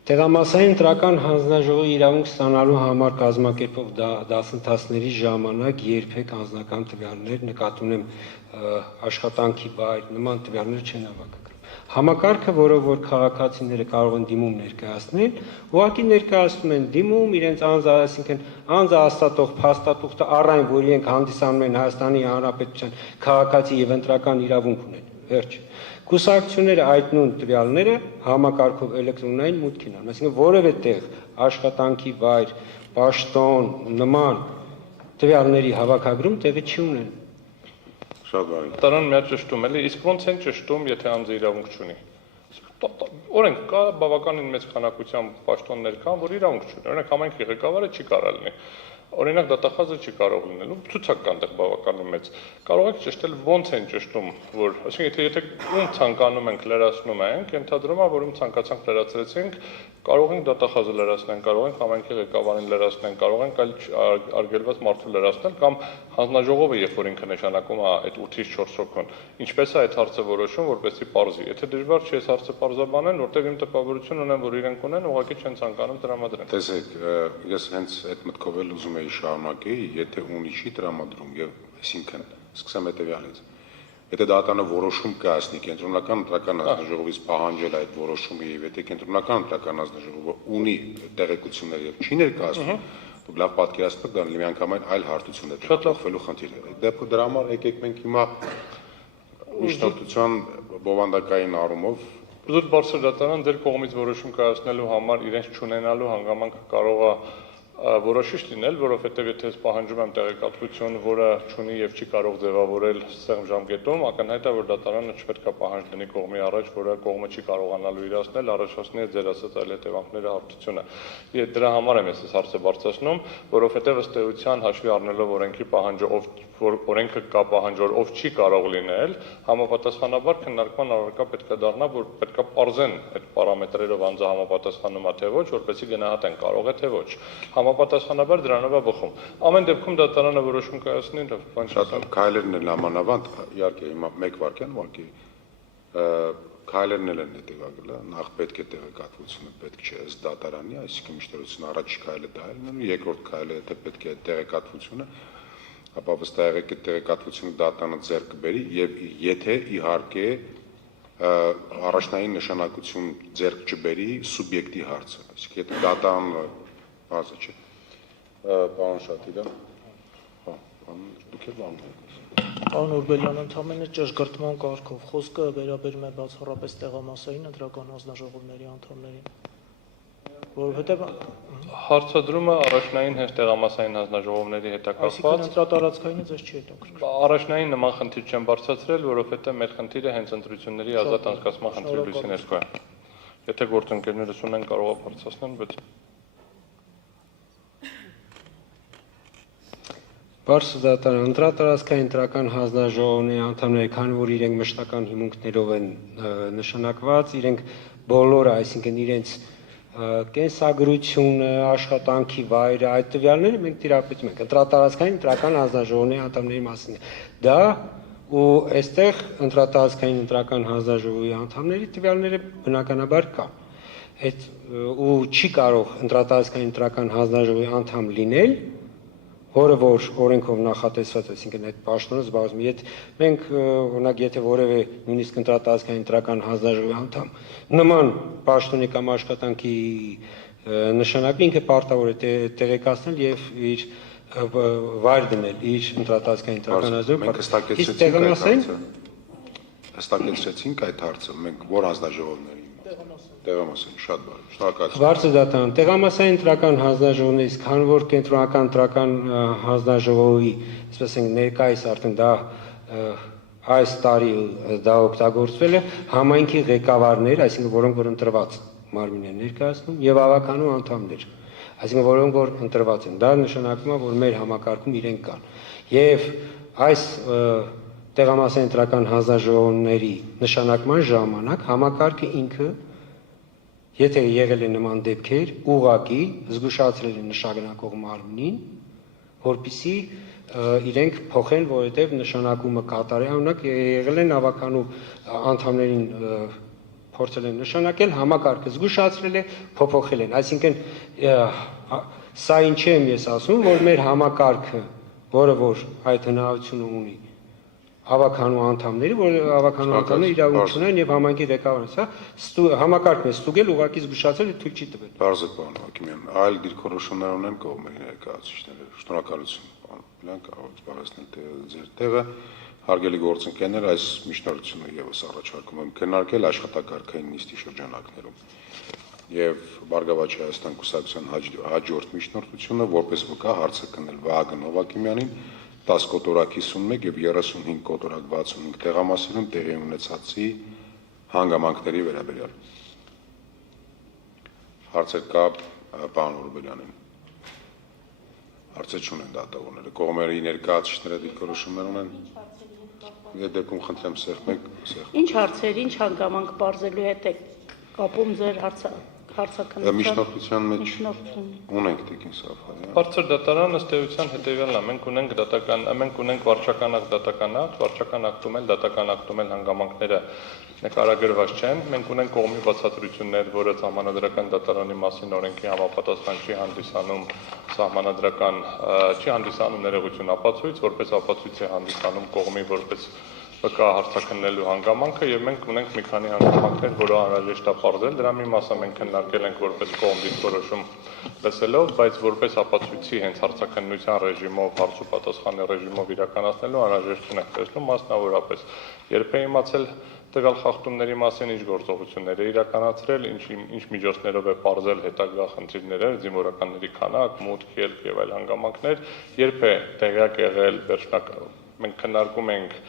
տեղամասային ընտրական հանձնաժողովի իրավունք ստանալու համար կազմակերպող դասընթացների ժամանակ երբեք անձնական տվյալներ, նկատի ունեմ աշխատանքի վայր, նման տվյալներ չեն հավաքագրում։ Համակարգը, որով որ քաղաքացիները կարող են դիմում ներկայացնել, ուղղակի ներկայացնում են դիմում իրենց այսինքն անձահաստատող փաստաթուղթը առայն, որ իրենք հանդիսանում են Հայաստանի Հանրապետության քաղաքացի եւ ընտրական իրավունք ունեն։ Վերջ։ Կուսակցությունները այդ նույն տվյալները համակարգով էլեկտրոնային մուտքին անում, այսինքն որևէ տեղ աշխատանքի վայր, պաշտոն, նման տվյալների հավաքագրում տեղի չի ունեն։ Շատ բարի։ Դատարան միա ճշտում էլի, իսկ ոնց են ճշտում, եթե անձը իրավունք չունի։ Օրենք կա բավականին մեծ քանակությամբ պաշտոններ կան, որ իրավունք չունեն։ Օրինակ համայնքի ղեկավարը չի կարող լինի։ Օրինակ դատախազը չի կարող լինելու, ցուցակ կան դեռ բավականին մեծ։ Կարող եք ճշտել ոնց են ճշտում, որ, այսինքն եթե ում ցանկանում ենք լրացնում ենք, ենթադրում է, որ ում ցանկացանք լրացրեցինք, կարող ենք դատախազը լրացնել, կարող ենք համայնքի ղեկավարին լրացնել, կարող ենք այլ արգելված մարդու լրացնել կամ հանձնաժողովը, երբ որ ինքը նշանակում է այդ 8-ից 4 հոգուն, ինչպես է այդ հարցը որոշում, որպեսզի պարզի։ Եթե դժվար չի այս հարցը պարզաբանել, որտեղ իմ տպավորություն ունեմ, որ իրենք ունեն, ուղղակի չեն ցանկանում տրամադրեն։ Տեսեք, ես հենց այդ մտքով էլ ուզում եի շարունակեի, եթե ունի չի տրամադրում եւ այսինքն սկսեմ հետեւյալից։ Եթե դատարանը որոշում կայացնի կենտրոնական ընտրական հանձնաժողովից պահանջել այդ որոշումը եւ եթե կենտրոնական ընտրական հանձնաժողովը ունի տեղեկություններ եւ չի ներկայացնում, դուք լավ պատկերացնեք, դա միանգամայն այլ հարթություն է փոխվելու խնդիր է։ Դեպի դրա համար եկեք մենք հիմա միջնորդության բովանդակային առումով Զուտ բարձր դատարան ձեր կողմից որոշում կայացնելու համար իրենց չունենալու հանգամանքը կարող է որոշիչ լինել, որովհետև եթե ես պահանջում եմ տեղեկատվություն, որը չունի եւ չի կարող ձևավորել սեղմ ժամկետում, ակնհայտ է, որ դատարանը չպետք է պահանջ դնի կողմի առաջ, որը կողմը չի կարողանալու իրացնել, առաջացնի ձեր ասած այլ հետևանքների հարթությունը։ Եվ դրա համար եմ ես այս հարցը բարձրացնում, որովհետև ըստ էության հաշվի առնելով օրենքի պահանջը, որ օրենքը կա պահանջ, որ ով չի կարող լինել, համապատասխանաբար քննարկման առարկա պետք է դառնա, որ պետք է պարզեն այդ պարամետրերով անձը համապատասխանում է թե ոչ, որպեսզի գնահատեն կարող է թե ոչ։ Համապատասխանաբար դրանով է բխում։ Ամեն դեպքում դատարանը որոշում կայացնի, բան շատ քայլերն են նամանավանդ, իհարկե հիմա 1 վայրկյան ուղղակի քայլերն են հետևակալ, նախ պետք է տեղեկատվությունը պետք չէ ըստ դատարանի, այսինքն միջնորդությունը առաջի քայլը դա է լինելու, երկրորդ քայլը եթե պետք է տեղեկատվությունը, ապա վստահ եղեք այդ տեղեկատվությունը դատարանը ձեռք կբերի եւ եթե իհարկե առաջնային նշանակություն ձեռք չբերի սուբյեկտի հարցը, այսինքն եթե դատարանը բազը չէ։ Պարոն Շատիդան, դուք եք բան։ Պարոն Օրբելյան, ընդհանրապես ճշգրտման կարգով խոսքը վերաբերում է բացառապես տեղամասային ընտրական հանձնաժողովների անդամներին, որովհետև հարցադրումը առաջնային հենց տեղամասային հանձնաժողովների հետ է կապված։ Այսինքն ընտրատարածքայինը ձեզ չի հետաքրքրում։ Առաջնային նման խնդիր չեմ բարձրացրել, որովհետև մեր խնդիրը հենց ընտրությունների ազատ անցկացման խնդրի լույսի ներքո է։ Եթե գործընկերներս ունեն կարող է բարձրացնել, բայց Բարձր դատարան ընտրատարածքային ընտրական հանձնաժողովների անդամները, քանի որ իրենք մշտական հիմունքներով են նշանակված, իրենք բոլորը, այսինքն իրենց կենսագրությունը, աշխատանքի վայրը, այդ տվյալները մենք տիրապետում ենք ընտրատարածքային ընտրական հանձնաժողովների անդամների մասին։ Դա ու այստեղ ընտրատարածքային ընտրական հանձնաժողովի անդամների տվյալները բնականաբար կա։ Այդ ու չի կարող ընտրատարածքային ընտրական հանձնաժողովի անդամ լինել, որը որ օրենքով նախատեսված, այսինքն այդ պաշտոնը զբաղվում է։ Մենք օրինակ եթե որևէ նույնիսկ ընտրատարածքային ընտրական հանձնաժողովի անդամ նման պաշտոնի կամ աշխատանքի նշանակվի, ինքը պարտավոր է տեղեկացնել եւ իր վայր դնել իր ընտրատարածքային ընտրական հանձնաժողովի։ Հստակեցրեցինք այդ հարցը, մենք որ հանձնաժողովների տեղամասային, շատ բարի, շնորհակալություն։ Բարձր դատան, տեղամասային ընտրական հանձնաժողովներից, քանի որ կենտրոնական ընտրական հանձնաժողովի, այսպես ենք ներկայիս արդեն դա այս տարի դա օգտագործվել է համայնքի ղեկավարներ, այսինքն որոնք որ ընտրված մարմին են ներկայացնում եւ ավականու անդամներ, այսինքն որոնք որ ընտրված են, դա նշանակում է, որ մեր համակարգում իրենք կան։ Եվ այս տեղամասային ընտրական հանձնաժողովների նշանակման ժամանակ համակարգը ինքը եթե եղել է նման դեպքեր, ուղղակի զգուշացրել է նշանակող մարմնին, որպեսզի իրենք փոխեն, որովհետև նշանակումը կատարի անունակ եղել են ավականու անդամներին փորձել են նշանակել, համակարգը զգուշացրել է, փոփոխել են։ Այսինքն սա ինչ եմ ես ասում, որ մեր համակարգը, որը որ այդ հնարավորությունը ունի ավականու անդամների, որ ավականու անդամները իրավունք ունեն եւ համայնքի ղեկավարը, սա համակարգն է ստուգել, ուղղակի զգուշացել եւ թույլ չի տվել։ Բարձր պարոն Հակիմյան, այլ դիրքորոշումներ ունեն կողմերի ներկայացուցիչները։ Շնորհակալություն, պարոն Բլան, կարող եք զբաղեցնել ձեր տեղը։ Հարգելի գործընկերներ, այս միջնորդությունը եւս առաջարկում եմ քննարկել աշխատակարգային նիստի շրջանակներում։ Եվ Բարգավաճ Հայաստան կուսակցության հաջորդ միջնորդությունը որպես վկա հարցը քննել Վահագն Հովակիմյանին 10 կոտորակ 51 եւ 35 կոտորակ 65 տեղամասերում տեղի ունեցածի հանգամանքների վերաբերյալ։ Հարցեր կա պարոն Օրբելյանին։ Հարցեր չունեն դատավորները։ Կողմերի ներկայացուցիչները դիրքորոշումներ ունեն։ Այդ դեպքում խնդրեմ սեղմեք։ Ինչ հարցեր, ինչ հանգամանք բարձելու հետ է կապում ձեր հարցականության միջնորդության մեջ ունենք Տիկին Սաֆարյան։ Բարձր դատարան ըստ էության հետևյալն է, մենք ունենք վարչական ակտում էլ դատական ակտում էլ հանգամանքները նկարագրված չեն, մենք ունենք կողմի բացատրություններ, որը սահմանադրական դատարանի մասին օրենքի համապատասխան չի հանդիսանում ներողություն ապացույց, որպես ապացույց է հանդիսանում կողմի որպես վկա հարցաքննելու հանգամանքը եւ մենք ունենք մի քանի հանգամանքներ, որը անհրաժեշտ է պարզել, դրա մի մասը մենք քննարկել ենք որպես կողմ դիրքորոշում լսելով, բայց որպես ապացույցի հենց հարցաքննության ռեժիմով, հարց ու պատասխանի ռեժիմով իրականացնելու անհրաժեշտ չենք տեսնում, մասնավորապես երբ է իմացել տվյալ խախտումների մասին ինչ գործողություններ է իրականացրել, ինչ միջոցներով է պարզել հետագա խնդիրները, զինվորականների քանակ, մուտք, ելք եւ այլ հանգամանքներ, երբ է տեղյակ եղել վերջնական մենք քննարկում ենք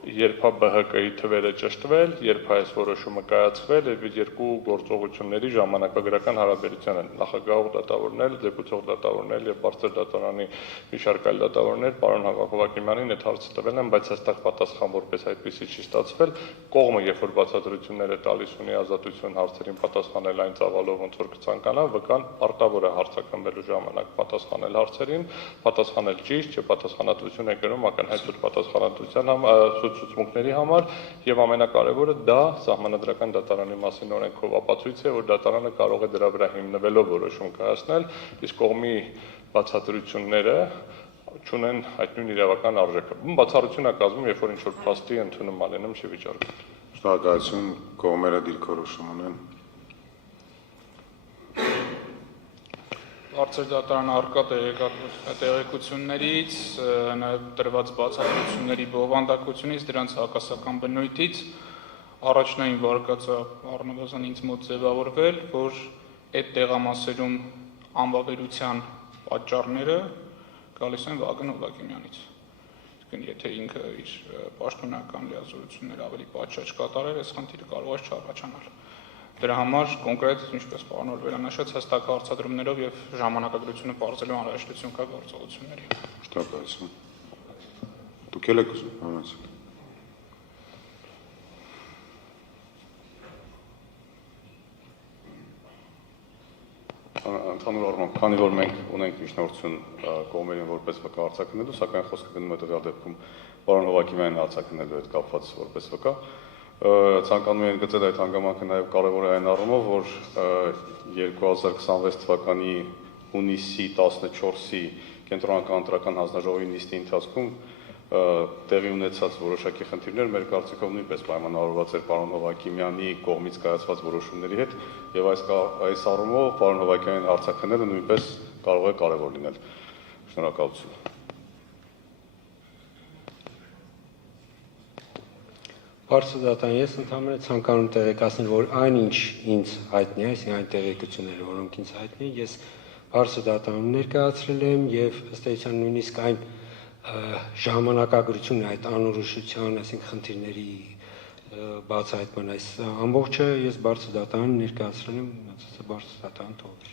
երբ է ԲՀԿ-ի թվերը ճշտվել, երբ է այս որոշումը կայացվել, եւ երկու գործողությունների ժամանակագրական հարաբերություն են նախագահող դատավորներ, զեկուցող դատավորներ եւ բարձր դատարանի մի շարք այլ դատավորներ պարոն Հովակիմյանին այդ հարցը տվել են, բայց այստեղ պատասխան որպես այդպեսի չի ստացվել։ Կողմը երբ որ բացատրություններ է տալիս ունի ազատություն հարցերին պատասխանել այն ծավալով ոնց որ կցանկանա, վկան պարտավոր է հարցաքննելու ժամանակ պատասխանել հարցերին, պատասխանել ճիշտ, չպատասխանատվություն է կրում ակնհայտ պատասխանատվության ցուցմունքների համար եւ ամենակարևորը դա սահմանադրական դատարանի մասին օրենքով ապացույց է, որ դատարանը կարող է դրա վրա հիմնվելով որոշում կայացնել, իսկ կողմի բացատրությունները չունեն այդ նույն իրավական արժեքը։ Բացառություն է կազմում, երբ որ ինչ-որ փաստի ընդունում ալենում չի վիճարկվում։ Շնորհակալություն, կողմերը դիրքորոշում ունեն։ Բարձր դատարան արկա տեղեկություններից, նաև տրված բացատրությունների բովանդակությունից, դրանց հակասական բնույթից առաջնային վարկածը առնվազն ինձ մոտ ձևավորվել, որ այդ տեղամասերում անվավերության պատճառները գալիս են Վահագն Հովակիմյանից։ Եթե ինքը իր պաշտոնական լիազորությունները ավելի պատշաճ կատարեր, այս խնդիրը կարող է չառաջանալ։ Դրա համար կոնկրետ, ինչպես պարոն Օրբելյանը նշեց, հստակ հարցադրումներով եւ ժամանակագրությունը բարձրելու անհրաժեշտություն կա գործողությունների։ Շնորհակալություն։ Դուք եք ուզում հանեցիք։ Ընդհանուր առմամբ, քանի որ մենք ունենք միջնորդություն կողմերին որպես վկա արձակնելու, սակայն խոսքը գնում է տվյալ դեպքում պարոն Հովակիմյանին արձակնելու հետ կապված որպես վկա, ցանկանում եմ ընդգծել այդ հանգամանքը նաև կարևոր է այն առումով, որ 2026 թվականի հունիսի 14-ի կենտրոնական ընտրական հանձնաժողովի նիստի ընթացքում տեղի ունեցած որոշակի խնդիրներ մեր կարծիքով նույնպես պայմանավորված էր պարոն Հովակիմյանի կողմից կայացված որոշումների հետ եւ այս առումով պարոն Հովակյանին արձակնելը նույնպես կարող է կարևոր լինել։ Շնորհակալություն։ Պարսուդատան, ես ընդհանրապես ցանկանում եմ տեղեկացնել, որ այնինչ ինձ հայտնի է, այսինքն այն տեղեկությունները, որոնք ինձ հայտնի են, ես Պարսուդատանում ներկայացրել եմ եւ ըստ էության նույնիսկ այն ժամանակագրությունը այդ անորոշության, այսինքն խնդիրների բացահայտման այս ամբողջը ես Պարսուդատանում ներկայացրել եմ, ասածը Պարսուդատան թողել։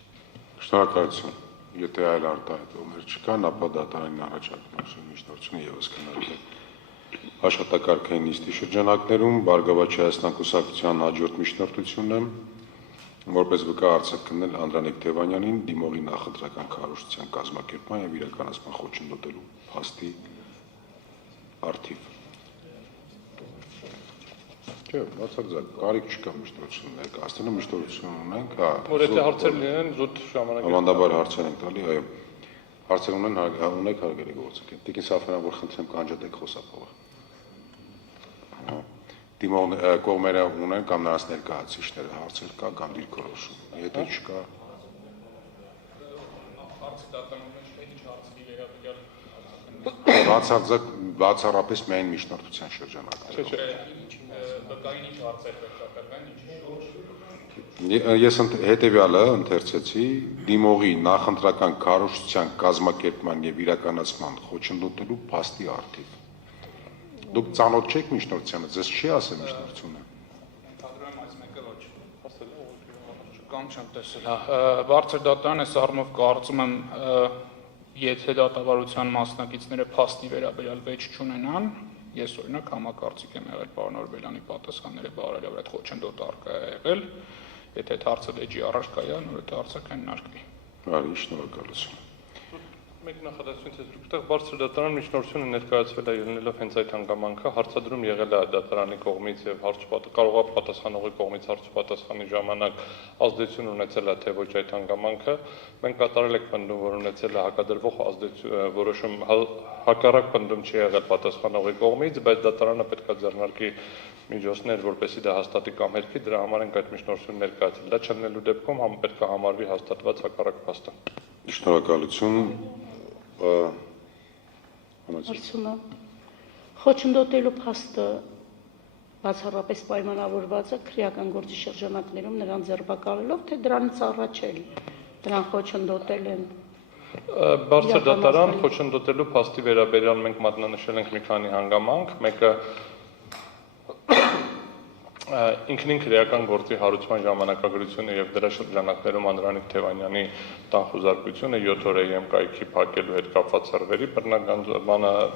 Շնորհակալություն։ Եթե այլ արտահայտումներ չկան, ապա դատարանին առաջարկում միջնորդությունը եւս քննարկել աշխատակարգային նիստի շրջանակներում Բարգավաճ Հայաստան կուսակցության հաջորդ միջնորդությունն է որպես վկա արձակնել Անդրանիկ Թևանյանին դիմողի նախընտրական քարոզչության կազմակերպման եւ իրականացման խոչընդոտելու փաստի արդիվ։ Չէ, բացարձակ կարիք չկա միջնորդություն ներկայացնելու, միջնորդություն ունենք, հա։ Որ եթե հարցեր լինեն, զուտ ժամանակ։ Ավանդաբար հարցեր ենք տալի, այո։ Հարցեր ունեք հարգելի գործընկեր։ Տիկին Սաֆարյան, որ խնդրեմ կանջատեք խոսափողը։ Դիմող կողմերը ունեն կամ նրանց ներկայացուցիչները հարցեր կա կամ դիրքորոշում։ Եթե չկա, բացառապես միայն միջնորդության շրջանակներում։ Վկային ինչ հարցեր պետքրվեն, Ես հետևյալը ընթերցեցի դիմողի նախընտրական քարոզչության կազմակերպման եւ իրականացման խոչընդոտելու փաստի արդիվ։ Դուք ծանոթ չեք միջնորդությանը, ձեզ չի ասել միջնորդությունը։ Ընդհանրում այս մեկը ոչ։ Կամ չեմ տեսել, հա։ Բարձր դատարան այս առումով կարծում եմ, եթե դատավարության մասնակիցները փաստի վերաբերյալ վեճ չունենան, ես օրինակ համակարծիք եմ եղել պարոն Օրբելյանի պատասխանները բարելավ այդ խոչընդոտ արկա է եղել, եթե այդ հարցը լեջի առաջ կայա, նոր այդ հարցակային նարկվի։ Բարի, շնորհակալություն։ Մեկ նախադասությունից ես դուք բարձր դատարան միջնորդությունը ներկայացվել է ելնելով հենց այդ հանգամանքը, հարցադրում եղել է դատարանի կողմից եւ կարող է պատասխանողի կողմից հարցպատասխանի ժամանակ ազդեցություն ունեցել է թե ոչ այդ հանգամանքը։ Մենք կատարել ենք պնդում, որ ունեցել է հակադրվող որոշում հակառակ պնդում չի եղել պատասխանողի կողմից, բայց դատարանը պետք է ձեռնարկի միջոցներ, որպեսզի դա հաստատի կամ հերքի, դրա համար ենք այդ միջնորդությունը ներկայացրել։ Դա չլինելու դեպքում պետք է համարվի հաստատված հակառակ փաստը։ Շնորհակալություն։ Հարցումը խոչընդոտելու փաստը բացառապես պայմանավորված է քրեական գործի շրջանակներում նրան ձերբակալելով, թե դրանից առաջ էլ դրան խոչընդոտել են։ Բարձր դատարան խոչընդոտելու փաստի վերաբերյալ մենք մատնանշել ենք մի քանի հանգամանք, մեկը ինքնին քրեական գործի հարուցման ժամանակագրությունը եւ դրա շրջանակներում Անդրանիկ Թևանյանի տանխուզարկությունը 7 օր եմ կայքի փակելու հետ կապված սերվերի բռնական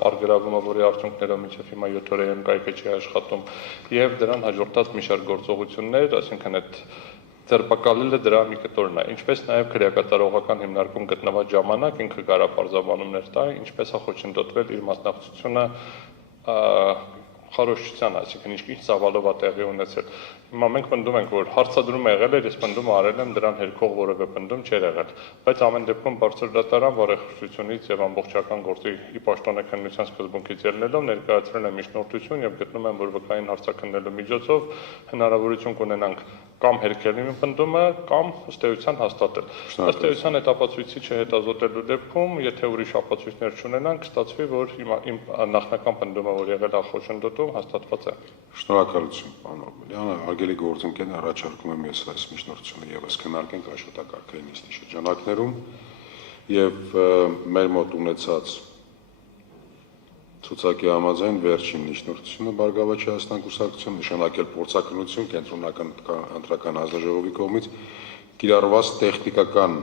արգելավումը, որի արդյունքներով մինչև հիմա 7 օր եմ կայքը չի աշխատում եւ դրան հաջորդած մի շարք գործողություններ, այսինքն այդ ձերբակալելը դրա մի կտորն է, ինչպես նաեւ քրեակատարողական հիմնարկում գտնված ժամանակ ինքը կարա պարզաբանումներ տա, ինչպես է խոչընդոտվել իր մասնակցությունը խարոշչության, այսինքն ինչ ծավալով է տեղի ունեցել։ Հիմա մենք պնդում ենք, որ հարցադրում եղել էր, ես պնդումը արել եմ, դրան հերքող որևէ պնդում չէր եղել, բայց ամեն դեպքում բարձր դատարան բարեխոսությունից եւ ամբողջական գործի պաշտոնականության սկզբունքից ելնելով ներկայացրել է միջնորդություն եւ գտնում եմ, որ վկային հարցաքննելու միջոցով հնարավորություն կունենանք կամ հերքել իմ պնդումը, կամ ըստ էության հաստատել։ Ըստ էության այդ ապացույցիչը հետազոտելու դեպքում, եթե ուրիշ ապացույցներ չունենանք, կստացվի, որ իմ նախնական պնդումը, որ եղել է խոչընդոտում, հաստատված է։ Շնորհակալություն, պարոն Օրբելյան, հարգելի գործընկերներ, առաջարկում եմ ես այս միջնորդությունը եւս քննարկենք աշխատակարգային նիստի շրջանակներում եւ մեր մոտ ունեցած ցուցակի համաձայն վերջին միջնորդությունը Բարգավաճ Հայաստան կուսակցության նշանակել փորձակնություն կենտրոնական ընտրական հանձնաժողովի կողմից կիրառված տեխնիկական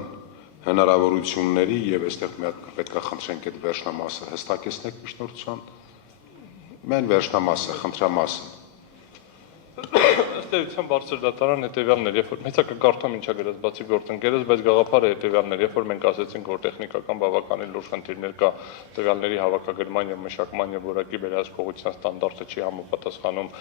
հնարավորությունների եւ այստեղ մի հատ պետք է խնդրենք այդ վերջնամասը հստակեցնեք միջնորդության։ Մեն վերջնամասը, խնդրամասը։ Ըստ ըստ էության բարձր դատարան հետևյալներ, երբ որ մեծա կկարդամ ինչա գրած բացի գործընկերս, բայց գաղափարը հետևյալներ, երբ որ մենք ասացինք, որ տեխնիկական բավականին լուրջ խնդիրներ կա տվյալների հավաքագրման եւ մշակման եւ որակի վերահսկողության ստանդարտը չի համապատասխանում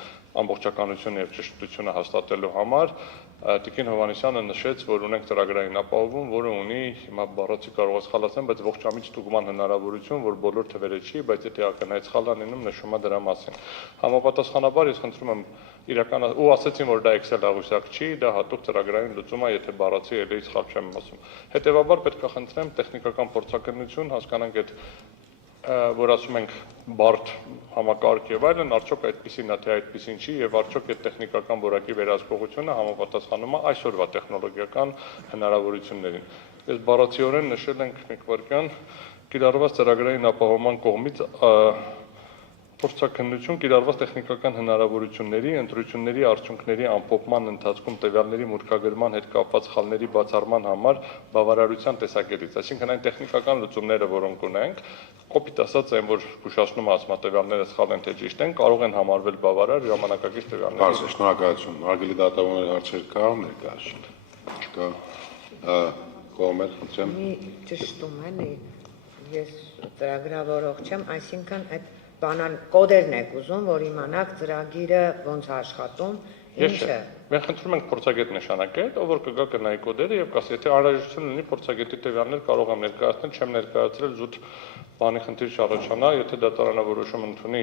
ամբողջականությունը եւ ճշտությունը հաստատելու համար, Տիկին Հովհաննիսյանը նշեց, որ ունենք ծրագրային ապահովում, որը ունի հիմա բառացի կարող է սխալացնել, բայց ողջամիտ ստուգման հնարավորություն, որ բոլոր թվերը չի, բայց եթե ակնհայտ սխալ անենում նշում է դրա մասին։ Համապատասխանաբար ես խնդրում եմ իրական ու ասացին, որ դա Excel աղյուսակ չի, դա հատուկ ծրագրային լուծում է, եթե բառացի էլի սխալ չեմ ասում։ Հետևաբար պետք է խնդրեմ տեխնիկական փորձակնություն, հասկանանք այդ որ ասում ենք բարդ համակարգ եւ այլն, արդյոք այդպեսին է, թե այդպեսին չի եւ արդյոք այդ տեխնիկական որակի վերահսկողությունը համապատասխանում է այսօրվա տեխնոլոգիական հնարավորություններին։ Ես բառացիորեն նշել ենք մի վարքյան կիրառված ծրագրային ապահովման կողմից փորձակնություն կիրառված տեխնիկական հնարավորությունների, ընտրությունների արդյունքների ամփոփման ընթացքում տվյալների մուտքագրման հետ կապված խալների բացառման համար բավարարության տեսակետից, այսինքն այն տեխնիկական լուծումները, որոնք ունենք, կոպիտ ասած այն, որ զգուշացնում ասма տվյալները սխալ են թե ճիշտ են, կարող են համարվել բավարար ժամանակակից տվյալների։ Բարձր, շնորհակալություն։ Հարգելի դատավորներ, հարցեր կա, ներկայացրեք։ Չկա։ Կողմեր, խնդրեմ։ Ճշտում էլի, ես ծրագրավորող չեմ, այսինքն այդ բանալ կոդերն եք ուզում, որ իմանաք ծրագիրը ոնց է աշխատում, ինչ է։ Մենք խնդրում ենք փորձագետ նշանակել, ով որ կգա կնայի կոդերը եւ կասի, եթե անհրաժեշտություն ունի փորձագետի տվյալներ կարող եմ ներկայացնել, չեմ ներկայացրել զուտ բանի խնդիր չառաջանա, եթե դատարանը որոշում ընդունի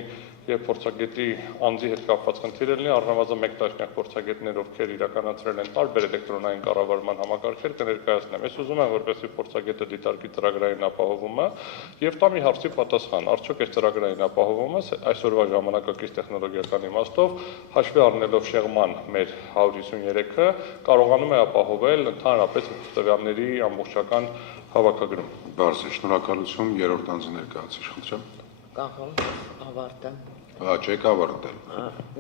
եւ փորձագետի անձի հետ կապված խնդիր լինի, առնվազն 1 տասնյակ փորձագետներ, ովքեր իրականացրել են տարբեր էլեկտրոնային կառավարման համակարգեր, կներկայացնեմ։ Ես ուզում եմ, որպեսզի փորձագետը դիտարկի ծրագրային ապահովումը եւ տա մի հարցի պատասխան, արդյոք այս ծրագրային ապահովումը այսօրվա ժամանակակից տեխնոլոգիական իմաստով հաշվի առնելով շեղման մեր 153-ը կարողանում է ապահովել ընդհանրապես տվյալների ամբողջական հավաքագրում։ Բարձր, շնորհակալություն, երրորդ անձը ներկայացրեք, խնդրեմ։ Կախում, ավարտեմ։ Չեք ավարտել։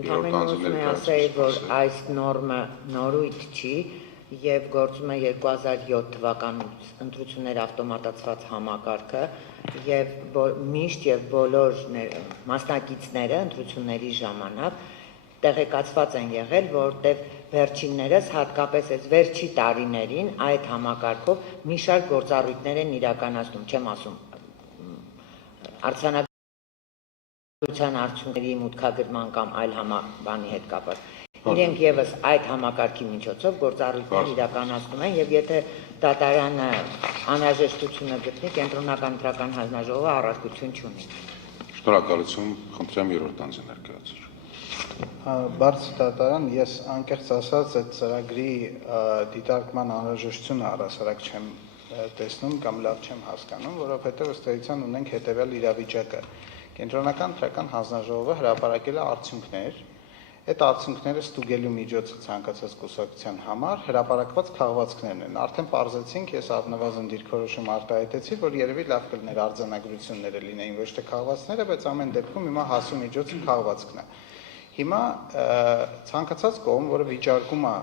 Երրորդ անձը ներկայացրեք, որ այս նորմը նորույթ չի եւ գործում է 2007 թվականից ընտրություններ ավտոմատացված համակարգը եւ միշտ եւ բոլոր մասնակիցները ընտրությունների ժամանակ տեղեկացված են եղել, որտեղ վերջիններս հատկապես այս վերջի տարիներին այդ համակարգով մի շարք գործառույթներ են իրականացնում, չեմ ասում արձանագրության արդյունքների մուտքագրման կամ այլ բանի հետ կապված։ Իրենք եւս այդ համակարգի միջոցով գործառույթներ իրականացնում են եւ եթե դատարանը անհրաժեշտությունը գտնի, կենտրոնական ընտրական հանձնաժողովը առարկություն չունի։ Շնորհակալություն, խնդրեմ երրորդ անձը ներկայացրեք։ Բարձր դատարան, ես անկեղծ ասած այդ ծրագրի դիտարկման անհրաժեշտությունը առհասարակ չեմ տեսնում կամ լավ չեմ հասկանում, որովհետև ըստ էության ունենք հետևյալ իրավիճակը։ Կենտրոնական ընտրական հանձնաժողովը հրապարակել է արդյունքներ, այդ արդյունքները ստուգելու միջոցը ցանկացած կուսակցության համար հրապարակված քաղվածքներն են։ Արդեն պարզեցինք, ես առնվազն դիրքորոշում արտահայտեցի, որ երևի լավ կլիներ արձանագրությունները լինեին ոչ թե քաղվածքները, բայց ամեն դեպքում հիմա հասու միջոցը քաղվածքն է։ Հիմա ցանկացած կողմ, որը վիճարկում է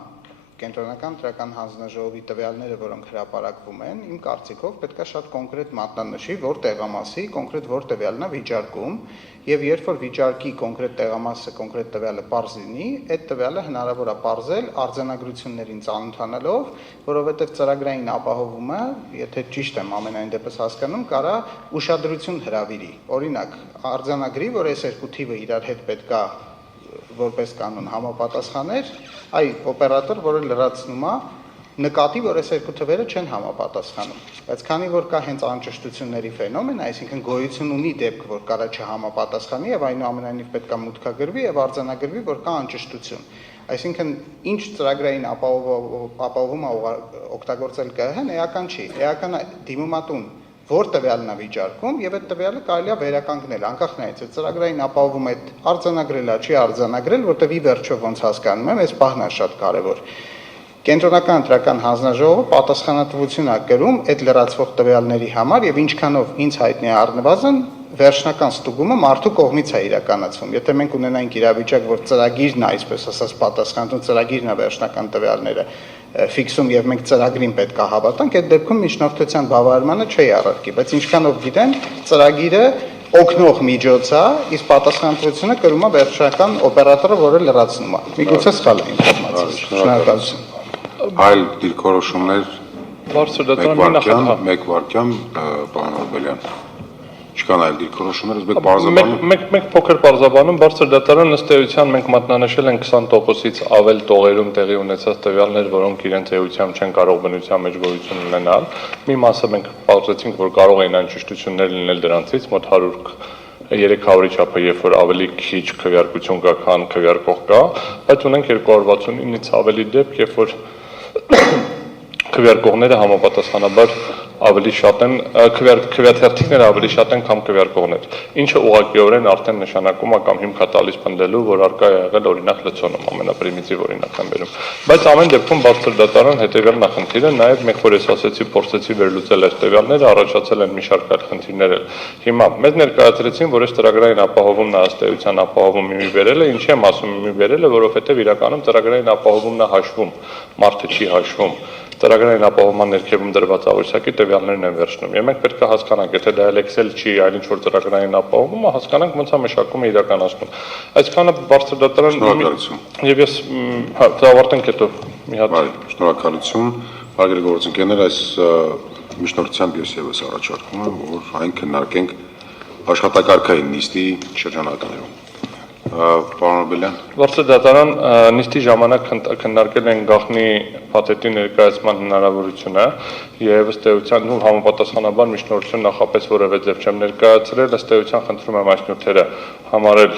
կենտրոնական ընտրական հանձնաժողովի տվյալները, որոնք հրապարակվում են, իմ կարծիքով պետք է շատ կոնկրետ մատնանշի, որ տեղամասի, կոնկրետ որ տվյալն է վիճարկում, եւ երբ որ վիճարկի կոնկրետ տեղամասը, կոնկրետ տվյալը պարզ լինի, այդ տվյալը հնարավոր է պարզել արձանագրություններին ծանոթանալով, որովհետեւ ծրագրային ապահովումը, եթե ճիշտ եմ ամենայն դեպս հասկանում, կարա ուշադրություն հրավիրի։ Օրինակ, արձանագրի, որ այս երկու թիվը իրար հետ պետք է որպես կանոն համապատասխաներ, այ օպերատոր, որը լրացնում է, նկատի, որ այս երկու թվերը չեն համապատասխանում։ Բայց քանի որ կա հենց անճշտությունների ֆենոմեն, այսինքն գոյություն ունի դեպք, որ կարա չհամապատասխանի եւ այնուամենայնիվ պետք է մուտքագրվի եւ արձանագրվի, որ կա անճշտություն։ Այսինքն ինչ ծրագրային ապահովում օգտագործել ԿՀ-ն էական չի։ Էական է դիմումատուն որ տվյալն է վիճարկում եւ այդ տվյալը կարելի է վերականգնել անկախ նայից այդ ծրագրային ապահովում այդ արձանագրելա չի արձանագրել, որտեղ ի վերջո ոնց հասկանում եմ, այս պահն է շատ կարեւոր։ Կենտրոնական ընտրական հանձնաժողովը պատասխանատվություն է կրում այդ լրացվող տվյալների համար եւ ինչքանով ինձ հայտնի է առնվազն վերջնական ստուգումը մարդու կողմից է իրականացվում։ Եթե մենք ունենայինք իրավիճակ, որ ծրագիրն է, այսպես ասած, պատասխանատու ծրագիրն է վերջնական տվյալները ֆիքսում եւ մենք ծրագրին պետք է հավատանք, այդ դեպքում միջնորդության բավարարմանը չի առարկի, բայց ինչքանով գիտեմ, ծրագիրը օգնող միջոց է, իսկ պատասխանատվությունը կրում է վերջնական օպերատորը, որը լրացնում է։ Միգուցե սխալ է ինֆորմացիա։ Շնորհակալություն։ Այլ դիրքորոշումներ Բարձր դատարան մեկ վարքյան, պարոն Օրբելյան։ Չկան այլ դիրքորոշումներ, ըստ բարձրաբանում։ Մեկ փոքր բարձրաբանում բարձր դատարան ըստ էության մենք մատնանշել ենք 20%-ից ավել տողերում տեղի ունեցած տվյալներ, որոնք իրենց էությամբ չեն կարող բնության մեջ գոյություն ունենալ։ Մի մասը մենք բարձրացինք, որ կարող էին անճշտություններ լինել դրանցից, մոտ 300-ի չափը, երբ որ ավելի քիչ քվեարկություն կա, քան քվեարկող կա, բայց ունենք 269-ից ավելի դեպք, երբ որ քվեարկողները համապատասխանաբար ավելի շատ են, քվեաթերթիկները ավելի շատ են, քան քվեարկողներ, ինչը ուղղակիորեն արդեն նշանակում է կամ հիմք է տալիս պնդելու, որ արկա է եղել օրինակ լցոնում, ամենապրիմիտիվ օրինակ եմ բերում։ Բայց ամեն դեպքում բարձր դատարան հետևյալ նախնդիրը, նաև մեկ որ ես ասեցի, փորձեցի վերլուծել այս տվյալները, առաջացել են մի շարք այլ խնդիրներ էլ։ Հիմա մեզ ներկայացրեցին, որ այս ծրագրային ապահովումն է ըստ էության ապահովում իմի բերել է, ինչի եմ ասում իմի բերել է, որովհետև իրականում ծրագրային ապահովումն է հաշվում, մարդը չի հաշվում։ Ծրագրային ապահովման ներքևում դրված աղյուսակի տվյալներն են վերցնում։ Եւ մենք պետք է հասկանանք, եթե դա Excel չի, այլ ինչ որ ծրագրային ապահովում է, հասկանանք ոնց է մշակումը իրականացնում։ Այսքանը բարձր դատարան եւ ես ավարտենք հետո մի հատ շնորհակալություն։ Հարգելի գործընկերներ, այս միջնորդությամբ ես եւս առաջարկում եմ, որ այն քննարկենք աշխատակարգային նիստի շրջանակներում։ Պարոն Օրբելյան։ Բարձր դատարան նիստի ժամանակ քննարկել են գաղտնի փաթեթի ներկայացման հնարավորությունը եւ ըստ էության ու համապատասխանաբար միջնորդություն նախապես որևէ ձև չեմ ներկայացրել, ըստ էության խնդրում եմ այս նյութերը համարել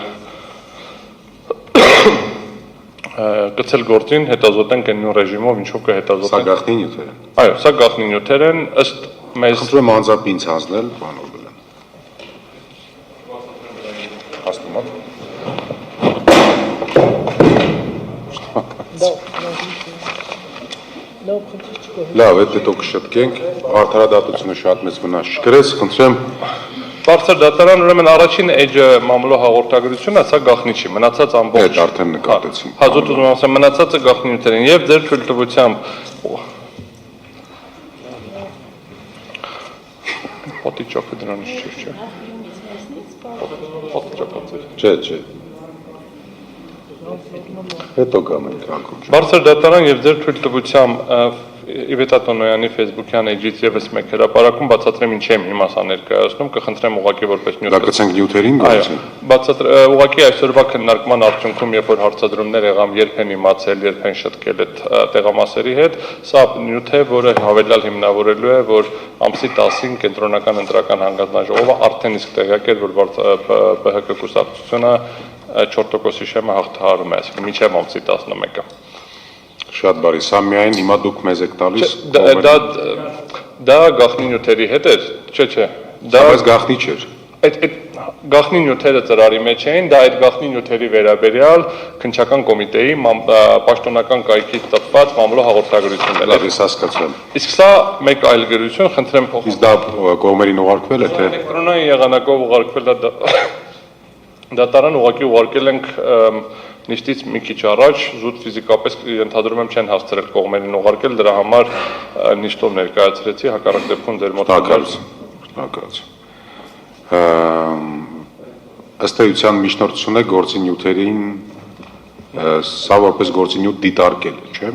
գցել գործին, հետազոտենք այն նույն ռեժիմով, ինչով կհետազոտենք։ Սա գաղտնի նյութեր են։ Այո, սա գաղտնի նյութեր են, ըստ մեզ խնդրում եմ անձամբ ինձ հանձնել, պարոն Օրբելյան։ Հասնում եք։ Լավ, հետո կշտկենք, արդարադատությունը շատ մեծ վնաս չկրես, խնդրեմ։ Բարձր դատարան ուրեմն առաջին էջը մամուլո հաղորդագրությունը, սա գաղտնի չի, մնացած ամբողջ։ Այդ արդեն նկատեցին։ Հազուտ ուզում ասեմ, մնացածը գաղտնի նյութեր են եւ ձեր թույլտվությամբ Պատի ճոկը դրանից չէ։ Պատի ճոկը։ Չէ։ Հետո գանենք ակում։ Բարձր դատարան եւ ձեր թույլտվությամբ Իվետա Տոնոյանի Facebook-յան էջից եւս մեկ հրապարակում բացատրեմ ինչ եմ հիմա սա ներկայացնում, կխնդրեմ ուղղակի որպես նյութ։ Դա գցենք նյութերին գործին։ Ուղղակի այսօրվա քննարկման արդյունքում, երբ որ հարցադրումներ եղան, երբ են իմացել, երբ են շտկել այդ տեղամասերի հետ, սա նյութ է, որը հավելյալ հիմնավորելու է, որ ամսի 10-ին կենտրոնական ընտրական հանգամանաժողովը արդեն իսկ տեղյակ էր, որ ԲՀԿ կուսակցությունը 4%-ի շեմը հաղթահարում է, այսինքն մինչև ամսի 11-ը։ Շատ բարի, սա միայն հիմա դուք մեզ եք տալիս։ Դա գաղտնի նյութերի հետ էր, չէ։ Դա բայց գաղտնի չէր։ Այդ գաղտնի նյութերը ծրարի մեջ էին, դա այդ գաղտնի նյութերի վերաբերյալ քննչական կոմիտեի պաշտոնական կայքից տպված մամուլո հաղորդագրությունն էր։ Ես հասկացա։ Իսկ սա մեկ այլ գրություն, խնդրեմ փոխել։ Իսկ դա կողմերին ուղարկվել է թե էլեկտրոնային եղանակով ուղարկվել է դատարան ուղղակի ուղարկել ենք նիստից մի քիչ առաջ, զուտ ֆիզիկապես ենթադրում եմ չեն հասցրել կողմերին ուղարկել, դրա համար նիստով ներկայացրեցի, հակառակ դեպքում ձեր մոտ Շնորհակալություն։ Ըստ էության միջնորդությունը գործի նյութերին սա որպես գործի նյութ դիտարկել, չէ՞։